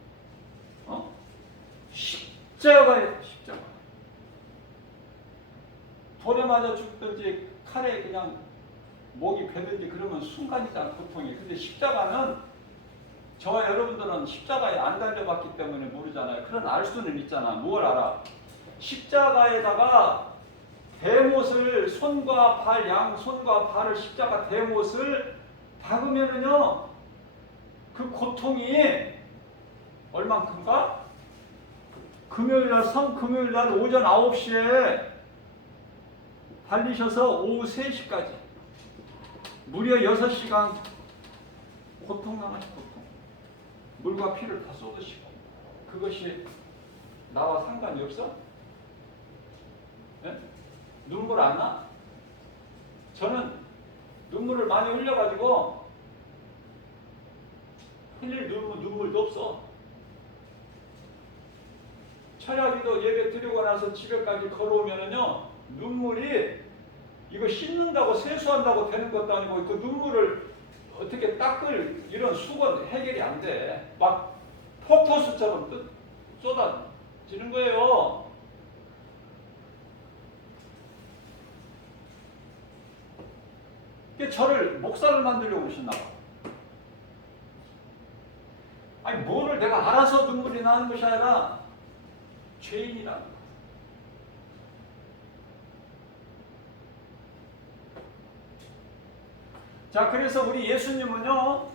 십자가에 십자가. 돌에 맞아 죽든지 칼에 그냥 목이 베든지 그러면 순간이잖아, 고통이. 근데 십자가는 저와 여러분들은 십자가에 안 달려봤기 때문에 모르잖아요. 그러나 알 수는 있잖아. 뭘 알아? 십자가에다가 대못을 손과 발, 양손과 발을 십자가 대못을 박으면은요, 그 고통이 얼만큼가? 금요일날, 금요일날 오전 9시에 달리셔서 오후 3시까지 무려 6시간 고통당하신 고통. 물과 피를 다 쏟으시고. 그것이 나와 상관이 없어? 네? 눈물 안 나? 저는 눈물을 많이 흘려가지고 흘릴 눈물도 없어. 철야기도 예배 드리고 나서 집에까지 걸어오면은요, 눈물이 이거 씻는다고 세수한다고 되는 것도 아니고 그 눈물을 어떻게 닦을 이런 수건 해결이 안 돼. 막 폭포수처럼 쏟아지는 거예요. 저를 목사를 만들려고 오셨나 봐. 아니, 뭐를 내가 알아서 눈물이 나는 것이 아니라 죄인이라는 거. 자, 그래서 우리 예수님은요,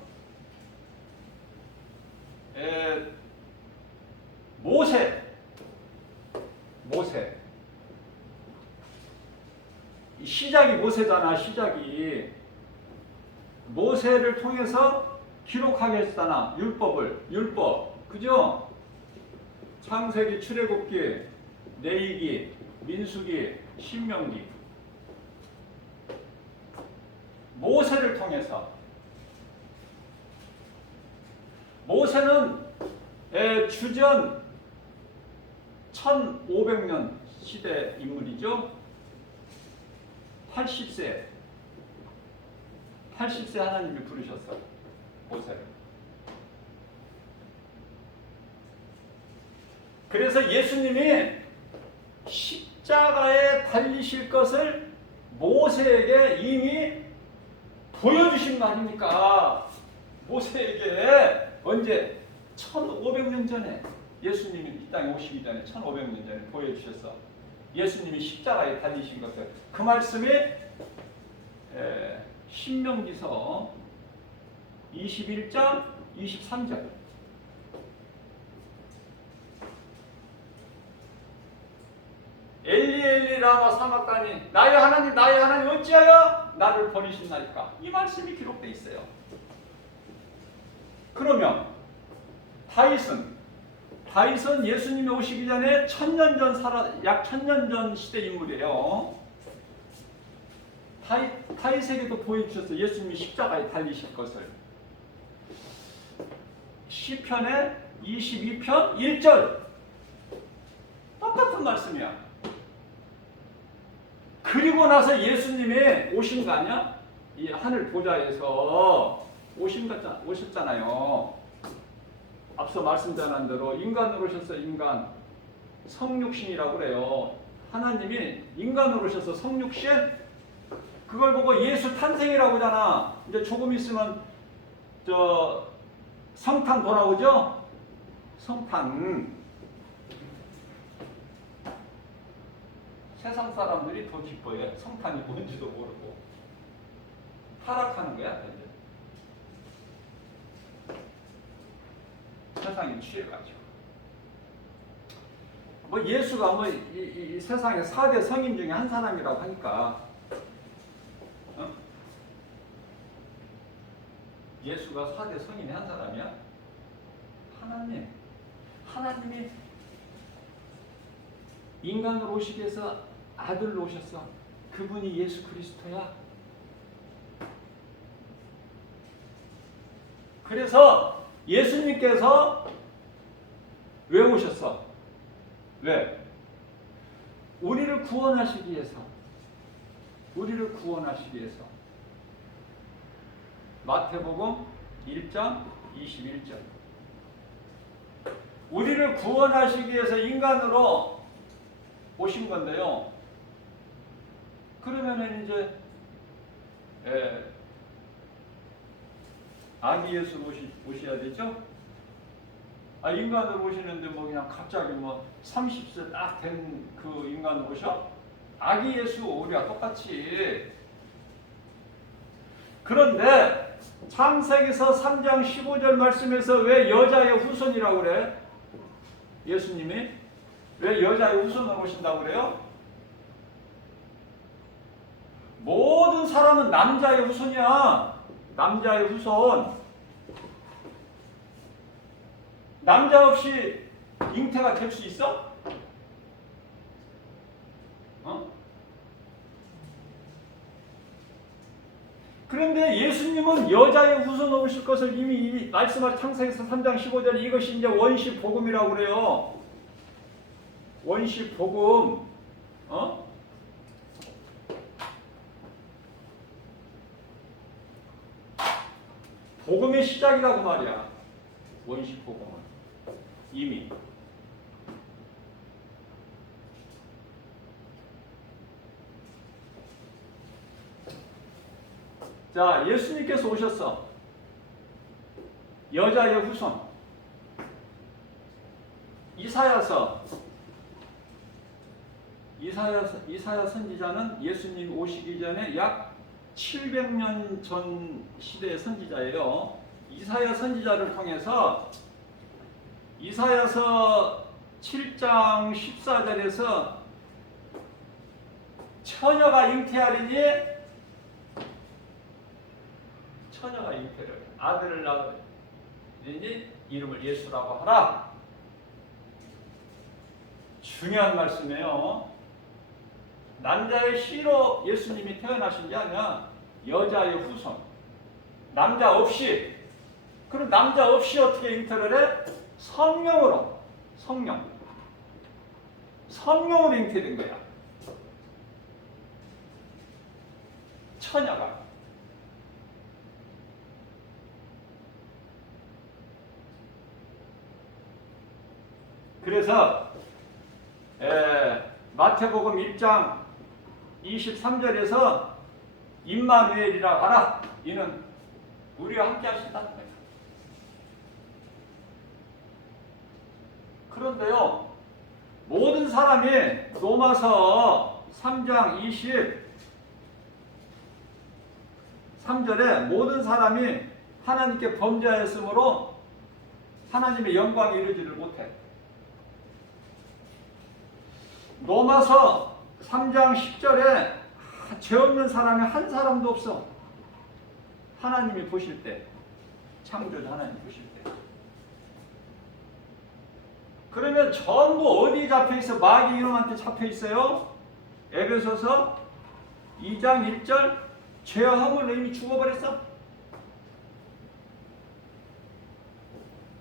모세. 시작이 모세잖아, 시작이. 모세를 통해서 기록하게 했잖아, 율법. 그죠? 창세기, 출애굽기, 레위기, 민수기, 신명기. 모세를 통해서. 모세는 주전 1500년 시대 인물이죠. 80세 하나님이 부르셨어. 보세요. 그래서 예수님이 십자가에 달리실 것을 모세에게 이미 보여주신 거 아닙니까? 모세에게 언제? 1500년 전에 예수님이 이 땅에 오시기 전에 1500년 전에 보여주셨어. 예수님이 십자가에 달리신 것을. 그 말씀이 신명기서 21장 23절. 엘리 엘리 라마 사막다니 나의 하나님 어찌하여 나를 버리신나이까. 이 말씀이 기록되어 있어요. 그러면 다윗은 예수님이 오시기 전에 약 1000년 전 시대 인물이에요. 다윗에게도 보여주셨어요. 예수님이 십자가에 달리실 것을. 시편의 22편 1절 똑같은 말씀이야. 그리고 나서 예수님이 오신 거 아니야? 이 하늘 보좌에서 오셨잖아요. 앞서 말씀드린 대로 인간으로 오셔서 인간, 성육신이라고 그래요. 하나님이 인간으로 오셔서 성육신? 그걸 보고 예수 탄생이라고 하잖아. 이제 조금 있으면 성탄 돌아오죠? 성탄. 세상 사람들이 더 기뻐해. 성탄이 뭔지도 모르고. 타락하는 거야, 이제. 세상에 취해가지고. 예수가 이 세상의 4대 성인 중에 한 사람이라고 하니까, 예수가 4대 성인의 한 사람이야? 하나님이 인간으로 오시기 위해서 아들로 오셨어. 그분이 예수 그리스도야. 그래서 예수님께서 왜 오셨어? 왜? 우리를 구원하시기 위해서. 마태복음 1장 21절. 우리를 구원하시기 위해서 인간으로 오신 건데요. 그러면은 이제 아기 예수 오셔야 되죠? 인간으로 오시는데 그냥 갑자기 30세 딱 된 그 인간으로 오셔? 아기 예수 우리가 똑같이. 그런데 창세기서 3장 15절 말씀에서 왜 여자의 후손이라고 그래? 예수님이 왜 여자의 후손으로 오신다고 그래요? 모든 사람은 남자의 후손이야. 남자의 후손. 남자 없이 잉태가 될 수 있어? 그런데 예수님은 여자의 후손으로 오실 것을 이미 말씀하신 창세기서 3장 15절에 이것이 이제 원시 복음이라고 그래요. 원시 복음. 복음의 시작이라고 말이야. 원시 복음은 이미. 자, 예수님께서 오셨어. 여자의 후손. 이사야 선지자는 예수님 오시기 전에 약 700년 전 시대의 선지자예요. 이사야 선지자를 통해서 이사야서 7장 14절에서 처녀가 잉태하리니 아들을 낳으니 이름을 예수라고 하라. 중요한 말씀이에요. 남자의 씨로 예수님이 태어나신 게 아니라 여자의 후손. 남자 없이. 그럼 남자 없이 어떻게 잉태를 해? 성령으로 잉태된 거야. 처녀가. 그래서 마태복음 1장 23절에서 임마누엘이라 하라. 이는 우리와 함께 하신다는 거예요. 그런데요, 모든 사람이 로마서 3장 23절에 모든 사람이 하나님께 범죄하였으므로 하나님의 영광에 이르지를 못해. 로마서 3장 10절에 죄 없는 사람이 한 사람도 없어. 하나님이 보실 때, 창조주 하나님 보실 때. 그러면 전부 어디 잡혀 있어? 마귀 이놈한테 잡혀 있어요. 에베소서 2장 1절, 죄와 허물로 이미 죽어버렸어.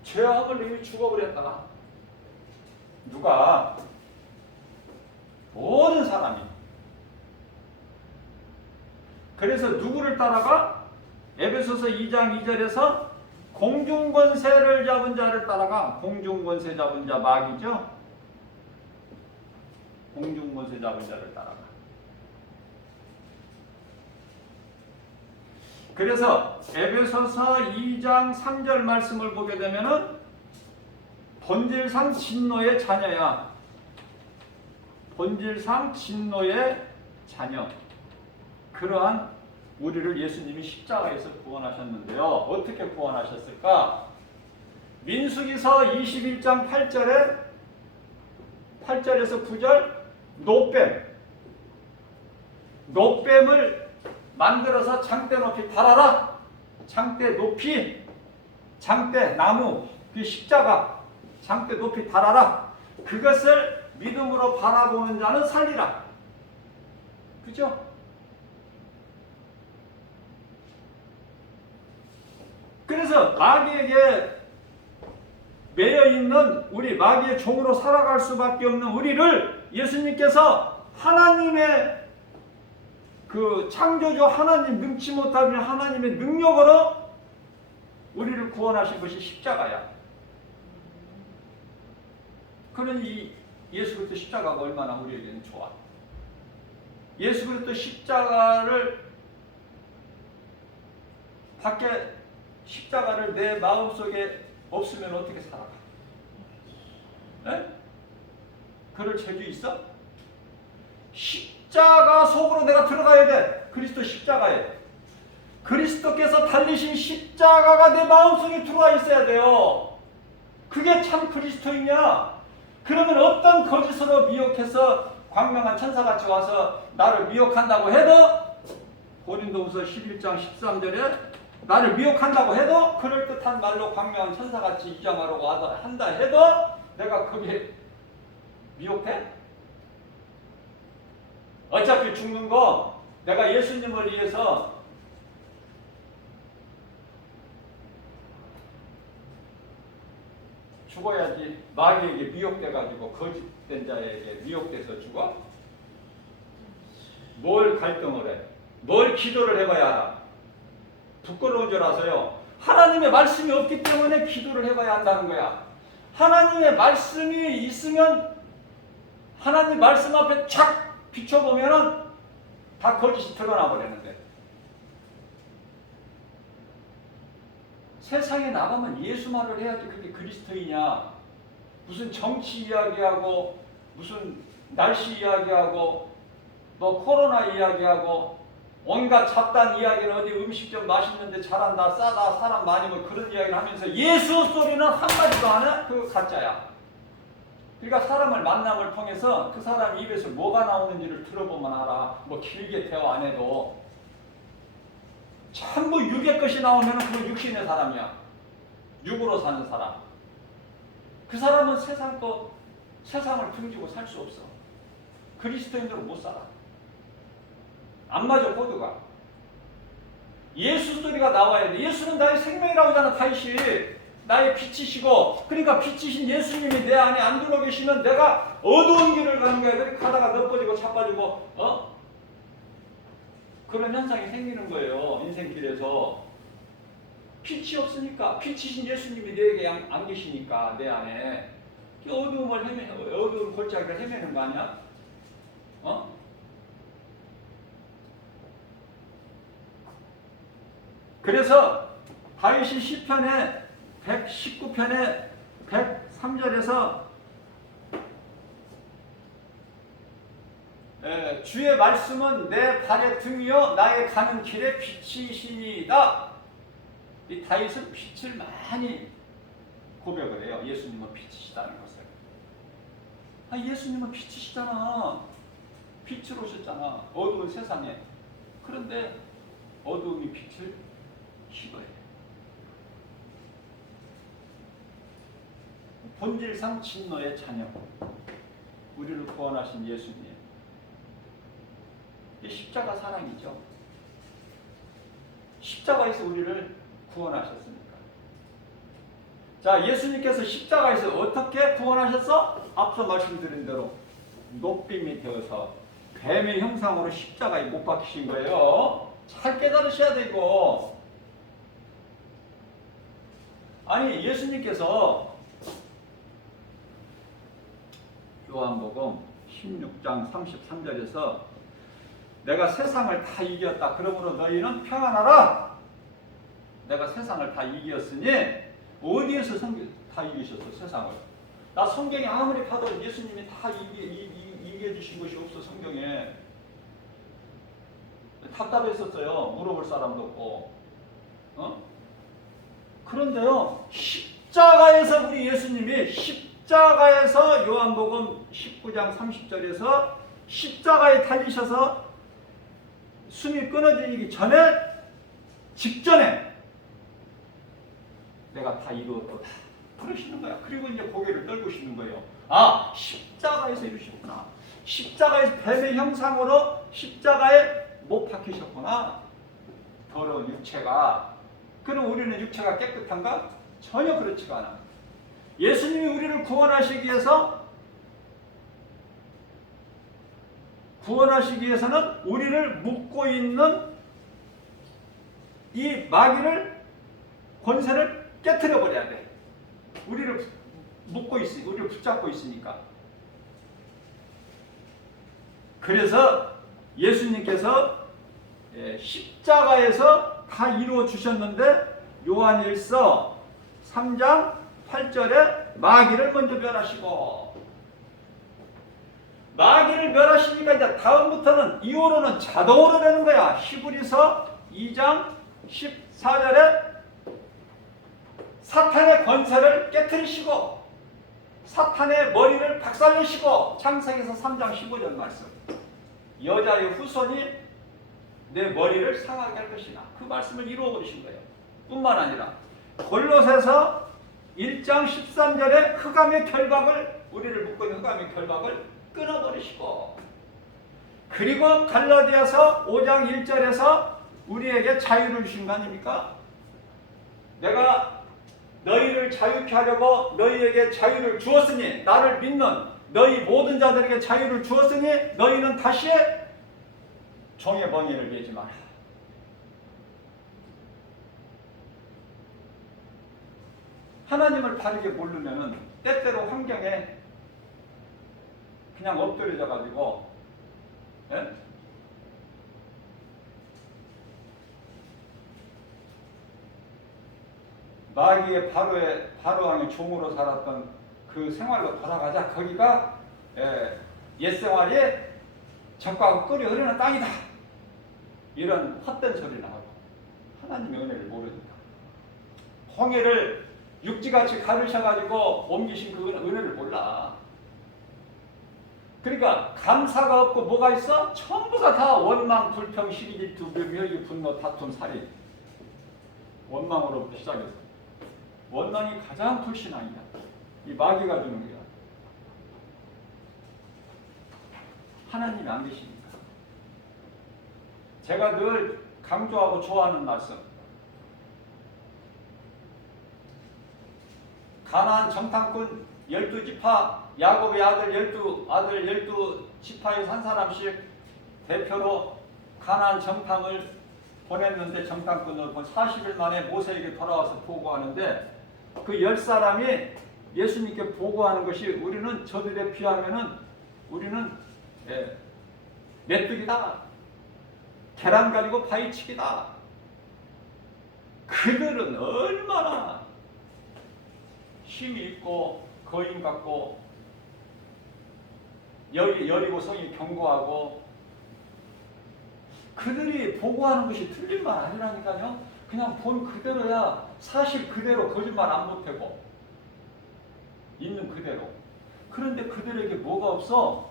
죄와 허물로 이미 죽어버렸다가 누가? 모든 사람이. 그래서 누구를 따라가? 에베소서 2장 2절에서 공중권세를 잡은 자를 따라가. 공중권세 잡은 자 마귀죠. 공중권세 잡은 자를 따라가. 그래서 에베소서 2장 3절 말씀을 보게 되면은 본질상 진노의 자녀야. 본질상 진노의 자녀. 그러한 우리를 예수님이 십자가에서 구원하셨는데요. 어떻게 구원하셨을까? 민수기서 21장 8절에서 9절 노뱀을 만들어서 장대 높이 달아라. 장대 높이, 장대 나무, 그 십자가 장대 높이 달아라. 그것을 믿음으로 바라보는 자는 살리라. 그죠? 그래서 마귀에게 매여있는 우리, 마귀의 종으로 살아갈 수밖에 없는 우리를 예수님께서 하나님의 그 창조주 하나님, 능치 못하는 하나님의 능력으로 우리를 구원하신 것이 십자가야. 그러니 예수 그리스도 십자가가 얼마나 우리에게는 좋아. 예수 그리스도 십자가를 밖에, 십자가를 내 마음속에 없으면 어떻게 살아가? 에? 그럴 재주 있어? 십자가 속으로 내가 들어가야 돼. 그리스도 십자가에. 그리스도께서 달리신 십자가가 내 마음속에 들어와 있어야 돼요. 그게 참 그리스도이냐? 그러면 어떤 거짓으로 미혹해서 광명한 천사같이 와서 나를 미혹한다고 해도, 고린도후서 11장 13절에 나를 미혹한다고 해도, 그럴듯한 말로 광명한 천사같이 이장하려고 한다 해도 내가 그게 미혹해? 어차피 죽는 거 내가 예수님을 위해서 죽어야지. 마귀에게 미혹돼가지고 거짓된 자에게 미혹돼서 죽어? 뭘 갈등을 해? 뭘 기도를 해봐야 알아? 부끄러운 줄 아세요? 하나님의 말씀이 없기 때문에 기도를 해봐야 한다는 거야. 하나님의 말씀이 있으면 하나님 말씀 앞에 착 비춰보면은 다 거짓이 드러나 버리는데, 세상에 나가면 예수 말을 해야지 그게 그리스도이냐? 무슨 정치 이야기하고, 무슨 날씨 이야기하고, 뭐 코로나 이야기하고, 온갖 잡다한 이야기는 어디 음식점 맛있는데 잘한다, 싸다, 사람 많이 뭐 그런 이야기를 하면서 예수 소리는 한마디도 안 해? 그거 가짜야. 그러니까 사람을 만남을 통해서 그 사람 입에서 뭐가 나오는지를 들어보면 알아. 뭐 길게 대화 안 해도. 전부 육의 것이 나오면 그건 육신의 사람이야. 육으로 사는 사람. 그 사람은 세상을 등지고 살 수 없어. 그리스도인으로 못 살아. 안 맞아, 코드가. 예수 소리가 나와야 돼. 예수는 나의 생명이라고 하잖아, 다윗이. 나의 빛이시고. 그러니까 빛이신 예수님이 내 안에 안 들어 계시면 내가 어두운 길을 가는 거야. 그렇게 가다가 넘어지고 자빠지고, 그런 현상이 생기는 거예요, 인생길에서. 빛이 없으니까, 빛이신 예수님이 내게 안 계시니까, 내 안에. 그 어두운 골짜기를 헤매는 거 아니야? 어? 그래서 다윗이 시편에 119편에 103절에서 주의 말씀은 내 발의 등이요 나의 가는 길의 빛이시니이다. 이 다윗은 빛을 많이 고백을 해요. 예수님은 빛이시다는 것을. 예수님은 빛이시잖아. 빛으로 오셨잖아. 어두운 세상에. 그런데 어두움이 빛을 싫어해. 본질상 진노의 자녀. 우리를 구원하신 예수님. 이 십자가 사랑이죠. 십자가에서 우리를 구원하셨습니까? 자, 예수님께서 십자가에서 어떻게 구원하셨어? 앞서 말씀드린 대로 높이 밑에서 뱀의 형상으로 십자가에 못 박히신 거예요. 잘 깨달으셔야 되고. 아니, 예수님께서 요한복음 16장 33절에서 내가 세상을 다 이겼다. 그러므로 너희는 평안하라. 내가 세상을 다 이겼으니 어디에서 다 이기셨어? 세상을. 나 성경에 아무리 봐도 예수님이 다 이겨주신 것이 없어. 성경에. 답답했었어요. 물어볼 사람도 없고. 그런데요. 십자가에서 우리 예수님이 십자가에서 요한복음 19장 30절에서 십자가에 달리셔서 숨이 끊어지기 전에 직전에 내가 다 이루었다. 그러시는 거야. 그리고 이제 고개를 떨구시는 거예요. 아, 십자가에서 이루셨구나. 십자가에서 뱀의 형상으로 십자가에 못 박히셨구나. 더러운 육체가. 그럼 우리는 육체가 깨끗한가? 전혀 그렇지가 않아. 예수님이 우리를 구원하시기 위해서는 우리를 묶고 있는 이 마귀를 권세를 깨트려 버려야 돼. 우리를 묶고 있으니까, 우리를 붙잡고 있으니까. 그래서 예수님께서 십자가에서 다 이루어 주셨는데 요한일서 3장 8절에 마귀를 먼저 멸하시고, 마귀를 멸하시니까 이제 다음부터는 이후로는 자동으로 되는 거야. 히브리서 2장 14절에 사탄의 권세를 깨트리시고 사탄의 머리를 박살내시고, 창세기서 3장 15절 말씀. 여자의 후손이 내 머리를 상하게 할 것이나, 그 말씀을 이루어 버리신 거예요. 뿐만 아니라 골로새서 1장 13절에 흑암의 결박을, 우리를 묶고 있는 흑암의 결박을 끊어버리시고, 그리고 갈라디아서 5장 1절에서 우리에게 자유를 주신 거 아닙니까? 내가 너희를 자유케 하려고 너희에게 자유를 주었으니, 나를 믿는 너희 모든 자들에게 자유를 주었으니 너희는 다시 종의 멍에를 매지 마라. 하나님을 바르게 모르면은 때때로 환경에 그냥 엎드려져 가지고, 예? 마귀의 바로왕의 종으로 살았던 그 생활로 돌아가자. 거기가 옛생활이 적과 꿀이 흐르는 땅이다. 이런 헛된 소리 나오고, 하나님의 은혜를 모르니까. 홍해를 육지같이 가르셔가지고 옮기신 그 은혜를 몰라. 그러니까 감사가 없고 뭐가 있어? 전부가 다 원망, 불평, 시기, 질투, 멸기, 분노, 다툼, 살인. 원망으로 시작해서. 원망이 가장 불신앙이야. 이 마귀가 주는 거야. 하나님이 안 계시니까. 제가 늘 강조하고 좋아하는 말씀. 가나안 정탐꾼 12지파, 야곱의 아들 12지파에서 한 사람씩 대표로 가나안 정탐을 보냈는데, 정탐꾼으로 40일 만에 모세에게 돌아와서 보고하는데, 그 10사람이 예수님께 보고하는 것이 우리는 저들에 비하면은 우리는 메뚜기다. 계란 가리고 바위치기다. 그들은 얼마나 힘이 있고 거인 같고 여리고성이 견고하고 그들이 보고하는 것이 틀린 말 아니라니까요. 그냥 본 그대로야. 사실 그대로 거짓말 안 못하고 있는 그대로. 그런데 그들에게 뭐가 없어?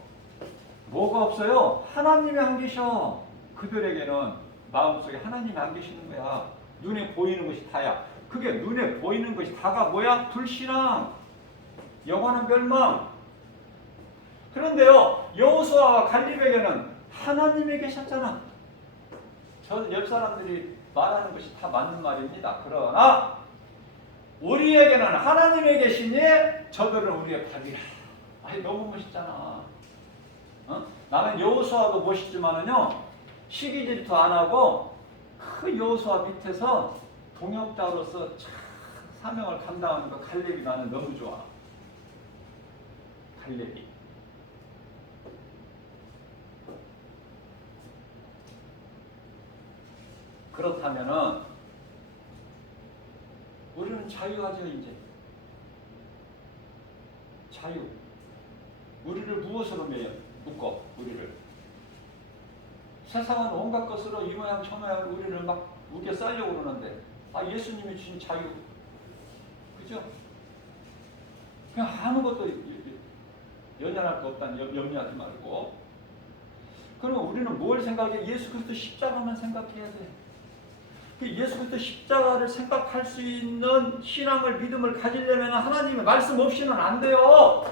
뭐가 없어요? 하나님이 안 계셔. 그들에게는 마음속에 하나님이 안 계시는 거야. 눈에 보이는 것이 다야. 그게 눈에 보이는 것이 다가 뭐야? 불신앙, 영원한 멸망. 그런데요, 여호수아와 갈렙에게는 하나님이 계셨잖아. 저는 옆 사람들이 말하는 것이 다 맞는 말입니다. 그러나 우리에게는 하나님이 계시니 저들은 우리의 밥이라. 아니, 너무 멋있잖아. 나는 여호수아도 멋있지만은요, 시기 질투 안 하고 그 여호수아 밑에서 동역자로서 사명을 감당하는 거 갈렙이 나는 너무 좋아. 갈렙이. 그렇다면은 우리는 자유하죠. 이제 자유. 우리를 무엇으로 묶어? 우리를 세상은 온갖 것으로 이 모양 저 모양 우리를 막 우겨 싸려고 그러는데, 예수님이 주신 자유, 그죠? 그냥 아무것도 연연할 거 없다는 염려하지 말고. 그러면 우리는 뭘 생각해? 예수 그리스도 십자가만 생각해야 돼. 예수 그리스도 십자가를 생각할 수 있는 신앙을, 믿음을 가지려면 하나님의 말씀 없이는 안 돼요.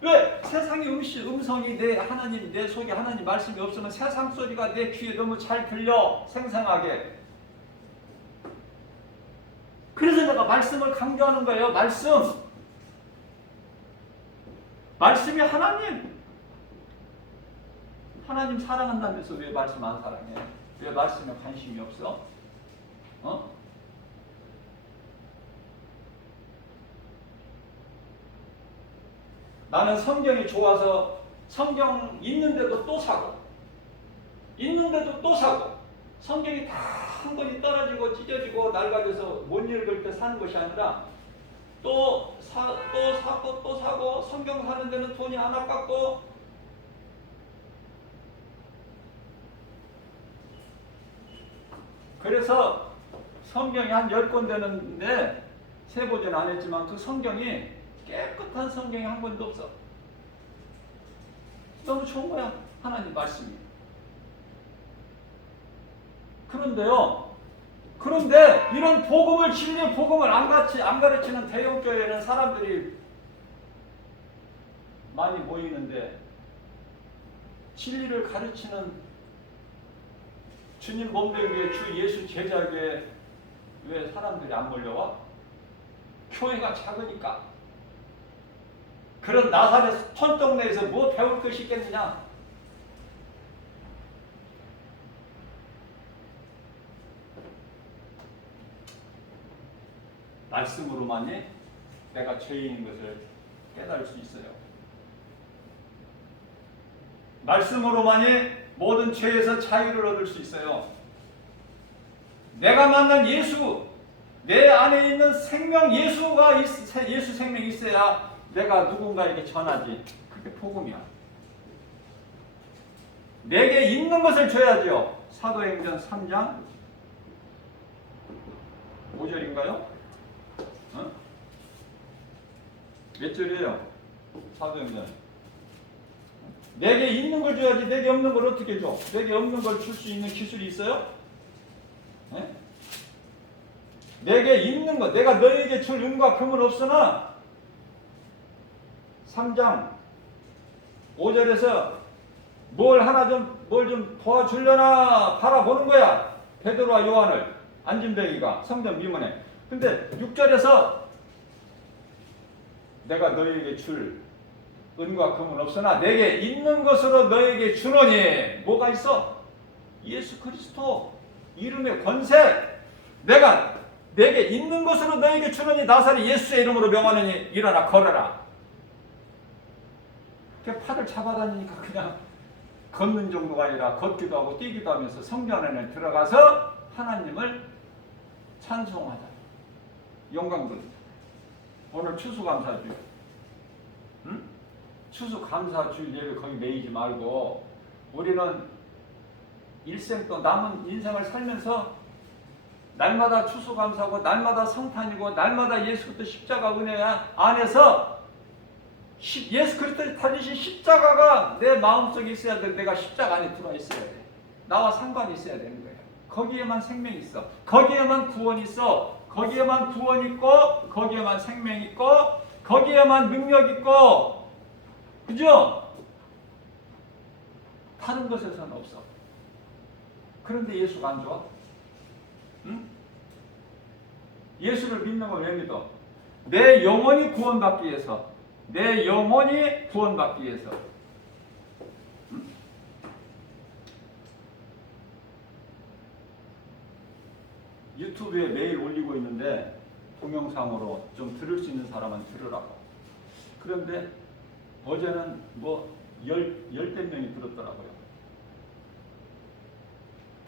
왜? 세상의 음성이 내 하나님, 내 속에 하나님 말씀이 없으면 세상 소리가 내 귀에 너무 잘 들려, 생생하게. 그래서 내가 말씀을 강조하는 거예요. 말씀이 하나님 사랑한다면서 왜 말씀 안 사랑해? 왜 말씀에 관심이 없어? 나는 성경이 좋아서 성경 있는데도 또 사고, 성경이 다 한 번이 떨어지고 찢어지고 낡아져서 못 읽을 때 사는 것이 아니라 또 사고 성경 사는 데는 돈이 안 아깝고, 그래서 성경이 한 10권 되는데 세보지는 안 했지만 그 성경이 깨끗한 성경이 한 권도 없어. 너무 좋은 거야, 하나님 말씀이. 그런데 이런 복음을, 진리의 복음을 안 가르치는 대형교회는 사람들이 많이 모이는데, 진리를 가르치는 주님 몸된 교회, 주 예수 제자교회 왜 사람들이 안 몰려와? 교회가 작으니까. 그런 나사렛 촌동네에서 뭐 배울 것이 있겠느냐? 말씀으로만이 내가 죄인인 것을 깨달을 수 있어요. 말씀으로만이 모든 죄에서 자유를 얻을 수 있어요. 내가 만난 예수, 내 안에 있는 생명 예수 생명이 있어야 내가 누군가에게 전하지. 그게 복음이야. 내게 있는 것을 줘야죠. 사도행전 3장 5절인가요? 몇 절이에요? 사도행전. 내게 있는 걸 줘야지 내게 없는 걸 어떻게 줘? 내게 없는 걸 줄 수 있는 기술이 있어요? 네? 내게 있는 것, 내가 너에게 줄 은과 금은 없으나 3장 5절에서 뭘 좀 도와주려나 바라보는 거야. 베드로와 요한을, 안진뱅이가 성전 미문에. 근데 6절에서 내가 너에게 줄 은과 금은 없으나 내게 있는 것으로 너에게 주노니, 뭐가 있어? 예수 그리스도 이름의 권세. 내가 내게 있는 것으로 너에게 주노니 나사렛 예수의 이름으로 명하노니 일어나 걸어라. 팔을 잡아다니니까 그냥 걷는 정도가 아니라 걷기도 하고 뛰기도 하면서 성전 안에 들어가서 하나님을 찬송하자. 영광 돌리자. 오늘 추수감사주일. 응? 추수감사주일 예배 거기 매이지 말고 우리는 일생 또 남은 인생을 살면서 날마다 추수감사하고 날마다 성탄이고 날마다 예수 그리스도 십자가 은혜 안에서 예수 그리스도 달리신 십자가가 내 마음속에 있어야 돼. 내가 십자가 안에 들어와 있어야 돼. 나와 상관이 있어야 되는 거예요. 거기에만 생명이 있어. 거기에만 구원이 있어. 거기에만 구원 있고 거기에만 생명 있고 거기에만 능력 있고, 그죠? 다른 것에서는 없어. 그런데 예수가 안 좋아? 응? 예수를 믿는 건 왜 믿어? 내 영혼이 구원받기 위해서. 내 영혼이 구원받기 위해서. 응? 유튜브에 매일 올리고 있는데 동영상으로 좀 들을 수 있는 사람은 들으라고. 그런데 어제는 열댓 명이 들었더라고요.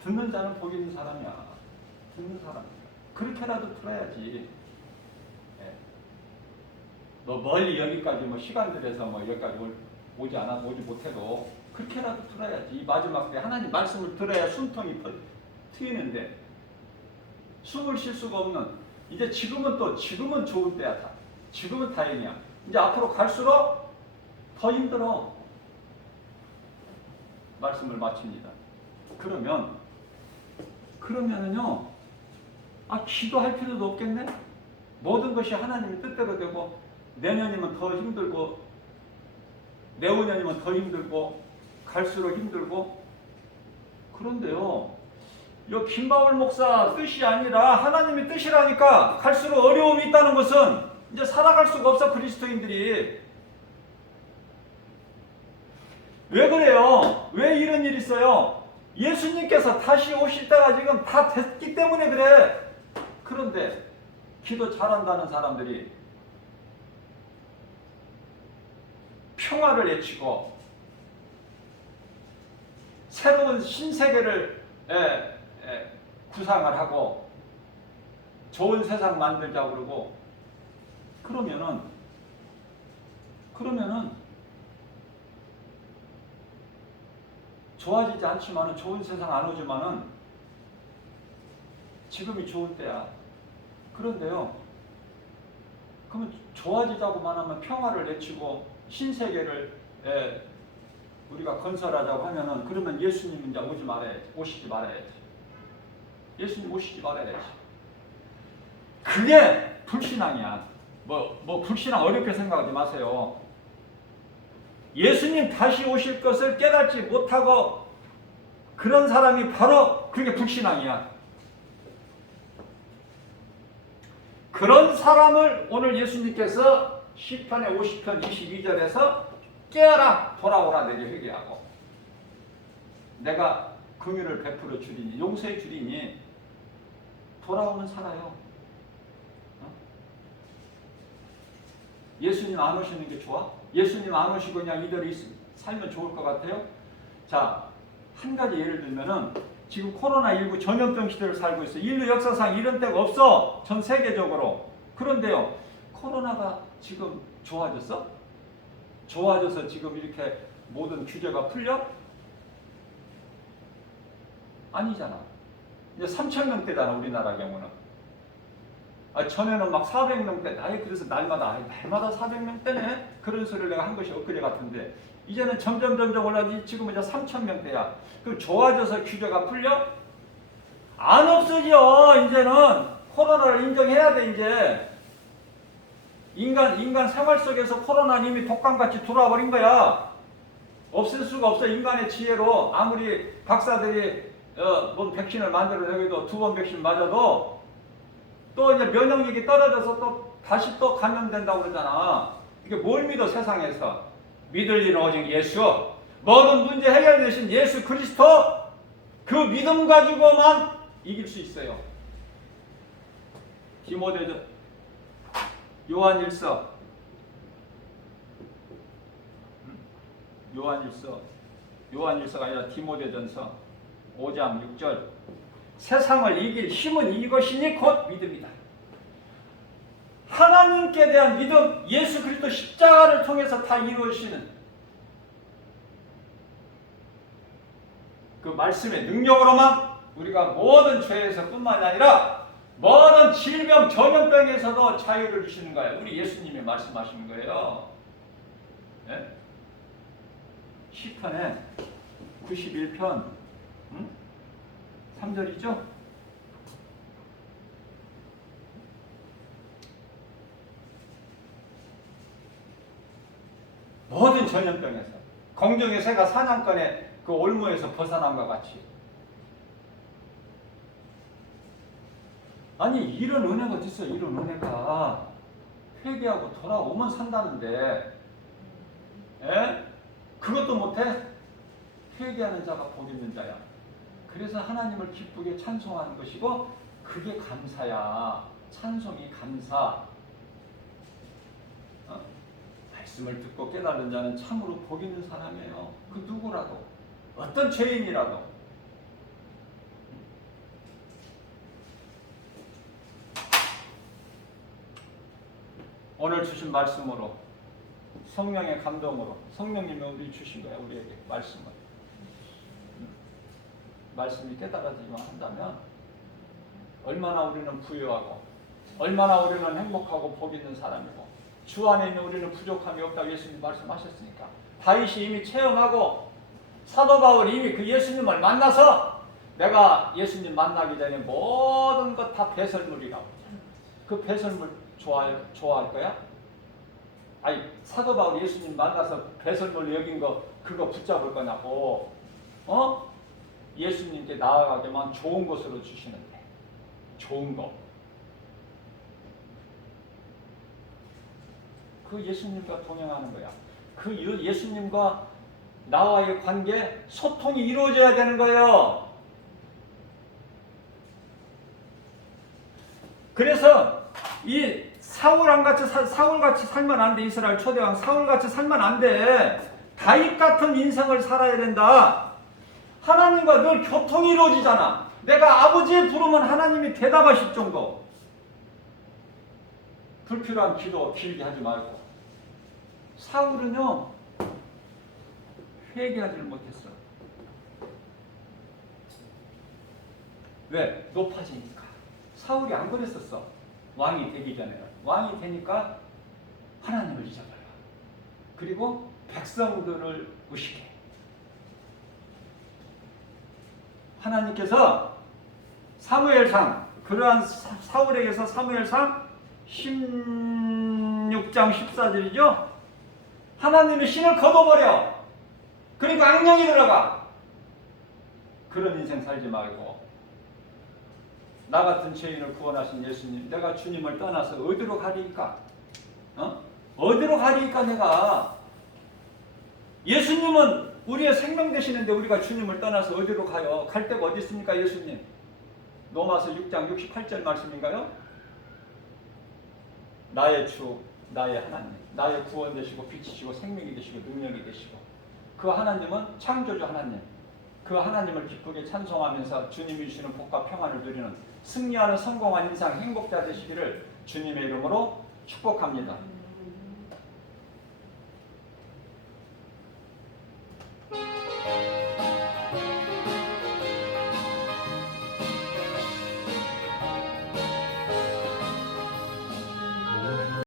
듣는 자는 복이 있는 사람이야. 듣는 사람이야. 그렇게라도 들어야지. 예. 멀리 여기까지 시간 들여서 여기까지 오지 못해도 그렇게라도 들어야지. 이 마지막 때 하나님 말씀을 들어야 숨통이 트이는데 숨을 쉴 수가 없는, 이제 지금은 좋은 때야. 지금은 다행이야. 이제 앞으로 갈수록 더 힘들어. 말씀을 마칩니다. 그러면은요, 기도할 필요도 없겠네? 모든 것이 하나님의 뜻대로 되고, 내년이면 더 힘들고, 내후년이면 더 힘들고, 갈수록 힘들고. 그런데요, 이 김바울 목사 뜻이 아니라 하나님의 뜻이라니까 갈수록 어려움이 있다는 것은 이제 살아갈 수가 없어, 그리스도인들이. 왜 그래요? 왜 이런 일이 있어요? 예수님께서 다시 오실 때가 지금 다 됐기 때문에 그래. 그런데 기도 잘한다는 사람들이 평화를 외치고 새로운 신세계를 구상을 하고 좋은 세상 만들자고 그러고, 그러면은 좋아지지 않지만은, 좋은 세상 안 오지만은 지금이 좋은 때야. 그런데요, 그러면 좋아지자고만 하면 평화를 외치고 신세계를 우리가 건설하자고 하면은, 그러면 예수님 이제 오시지 말아야지. 예수님 오시지 말아야지. 그게 불신앙이야. 불신앙 어렵게 생각하지 마세요. 예수님 다시 오실 것을 깨닫지 못하고 그런 사람이 바로 그게 불신앙이야. 그런 사람을 오늘 예수님께서 시편의 50편 22절에서 깨어라, 돌아오라, 내게 회개하고 내가 긍휼을 베풀어 주리니, 용서해 주리니 돌아오면 살아요. 예수님 안 오시는 게 좋아? 예수님 안 오시고 그냥 이대로 살면 좋을 것 같아요? 자, 한 가지 예를 들면은 지금 코로나19 전염병 시대를 살고 있어. 인류 역사상 이런 때가 없어. 전 세계적으로. 그런데요, 코로나가 지금 좋아졌어? 좋아져서 지금 이렇게 모든 규제가 풀려? 아니잖아. 이제 3,000명대잖아, 우리나라 경우는. 전에는 막 400명대, 그래서 날마다 400명대네? 그런 소리를 내가 한 것이 엊그제 같은데, 이제는 점점 올라가지, 지금 이제 3,000명대야. 그럼 좋아져서 규제가 풀려? 안 없어져, 이제는. 코로나를 인정해야 돼, 이제. 인간 생활 속에서 코로나는 이미 독감같이 들어와 버린 거야. 없앨 수가 없어, 인간의 지혜로. 아무리 박사들이 백신을 만들어내도 2번 백신 맞아도 또 이제 면역력이 떨어져서 또 다시 또 감염된다고 그러잖아. 이게 뭘 믿어, 세상에서? 믿을 일은 오직 예수. 모든 문제 해결되신 예수 그리스도. 그 믿음 가지고만 이길 수 있어요. 디모데전 요한일서 요한일서가 아니라 디모데전서 5장 6절 세상을 이길 힘은 이것이니 곧 믿음이다. 하나님께 대한 믿음, 예수 그리스도 십자가를 통해서 다 이루어지는 그 말씀의 능력으로만 우리가 모든 죄에서 뿐만이 아니라 모든 질병, 전염병에서도 자유를 주시는 거예요. 우리 예수님이 말씀하시는 거예요. 네? 시편에 91편 3절이죠? 모든 전염병에서 공중의 새가 사냥꾼의 그 올무에서 벗어남과 같이 아니 이런 은혜가 어디 있어요? 이런 은혜가 회개하고 돌아오면 산다는데 에? 그것도 못해? 회개하는 자가 복 있는 자야. 그래서 하나님을 기쁘게 찬송하는 것이고 그게 감사야. 찬송이 감사. 말씀을 듣고 깨달은 자는 참으로 복 있는 사람이에요. 그 누구라도 어떤 죄인이라도 오늘 주신 말씀으로 성령의 감동으로 성령님이 우리 주신 거야. 우리에게 말씀을 말씀이 깨달아지기만 한다면 얼마나 우리는 부유하고 얼마나 우리는 행복하고 복 있는 사람이고 주 안에 있는 우리는 부족함이 없다고 예수님 말씀하셨으니까 다윗이 이미 체험하고 사도 바울이 이미 그 예수님을 만나서 내가 예수님 만나기 전에 모든 것 다 배설물이라고. 그 배설물 좋아할 거야? 아니 사도 바울 예수님 만나서 배설물 여긴 거 그거 붙잡을 거냐고. 예수님께 나아가게만 좋은 것으로 주시는데 좋은 거. 그 예수님과 동행하는 거야. 그 예수님과 나와의 관계, 소통이 이루어져야 되는 거예요. 그래서 이 사울같이 살면 안 돼. 이스라엘 초대왕 사울같이 살면 안 돼. 다윗 같은 인생을 살아야 된다. 하나님과 늘 교통이 이루어지잖아. 내가 아버지의 부르면 하나님이 대답하실 정도. 불필요한 기도 길게 하지 말고. 사울은요 회개하지를 못했어. 왜? 높아지니까. 사울이 안 그랬었어. 왕이 되기 전에는. 왕이 되니까 하나님을 잊어버려. 그리고 백성들을 의식해. 하나님께서 사무엘상, 그러한 사울에게서 사무엘상 16장 14절이죠. 하나님의 신을 걷어버려. 그러니까 악령이 들어가. 그런 인생 살지 말고 나 같은 죄인을 구원하신 예수님, 내가 주님을 떠나서 어디로 가리까? 어디로 가리까 내가? 예수님은 우리의 생명 되시는데 우리가 주님을 떠나서 어디로 가요? 갈 데가 어디 있습니까, 예수님? 로마서 6장 68절 말씀인가요? 나의 주, 나의 하나님, 나의 구원 되시고 빛이시고 생명이 되시고 능력이 되시고 그 하나님은 창조주 하나님, 그 하나님을 기쁘게 찬송하면서 주님이 주시는 복과 평안을 누리는 승리하는 성공한 인생 행복자 되시기를 주님의 이름으로 축복합니다.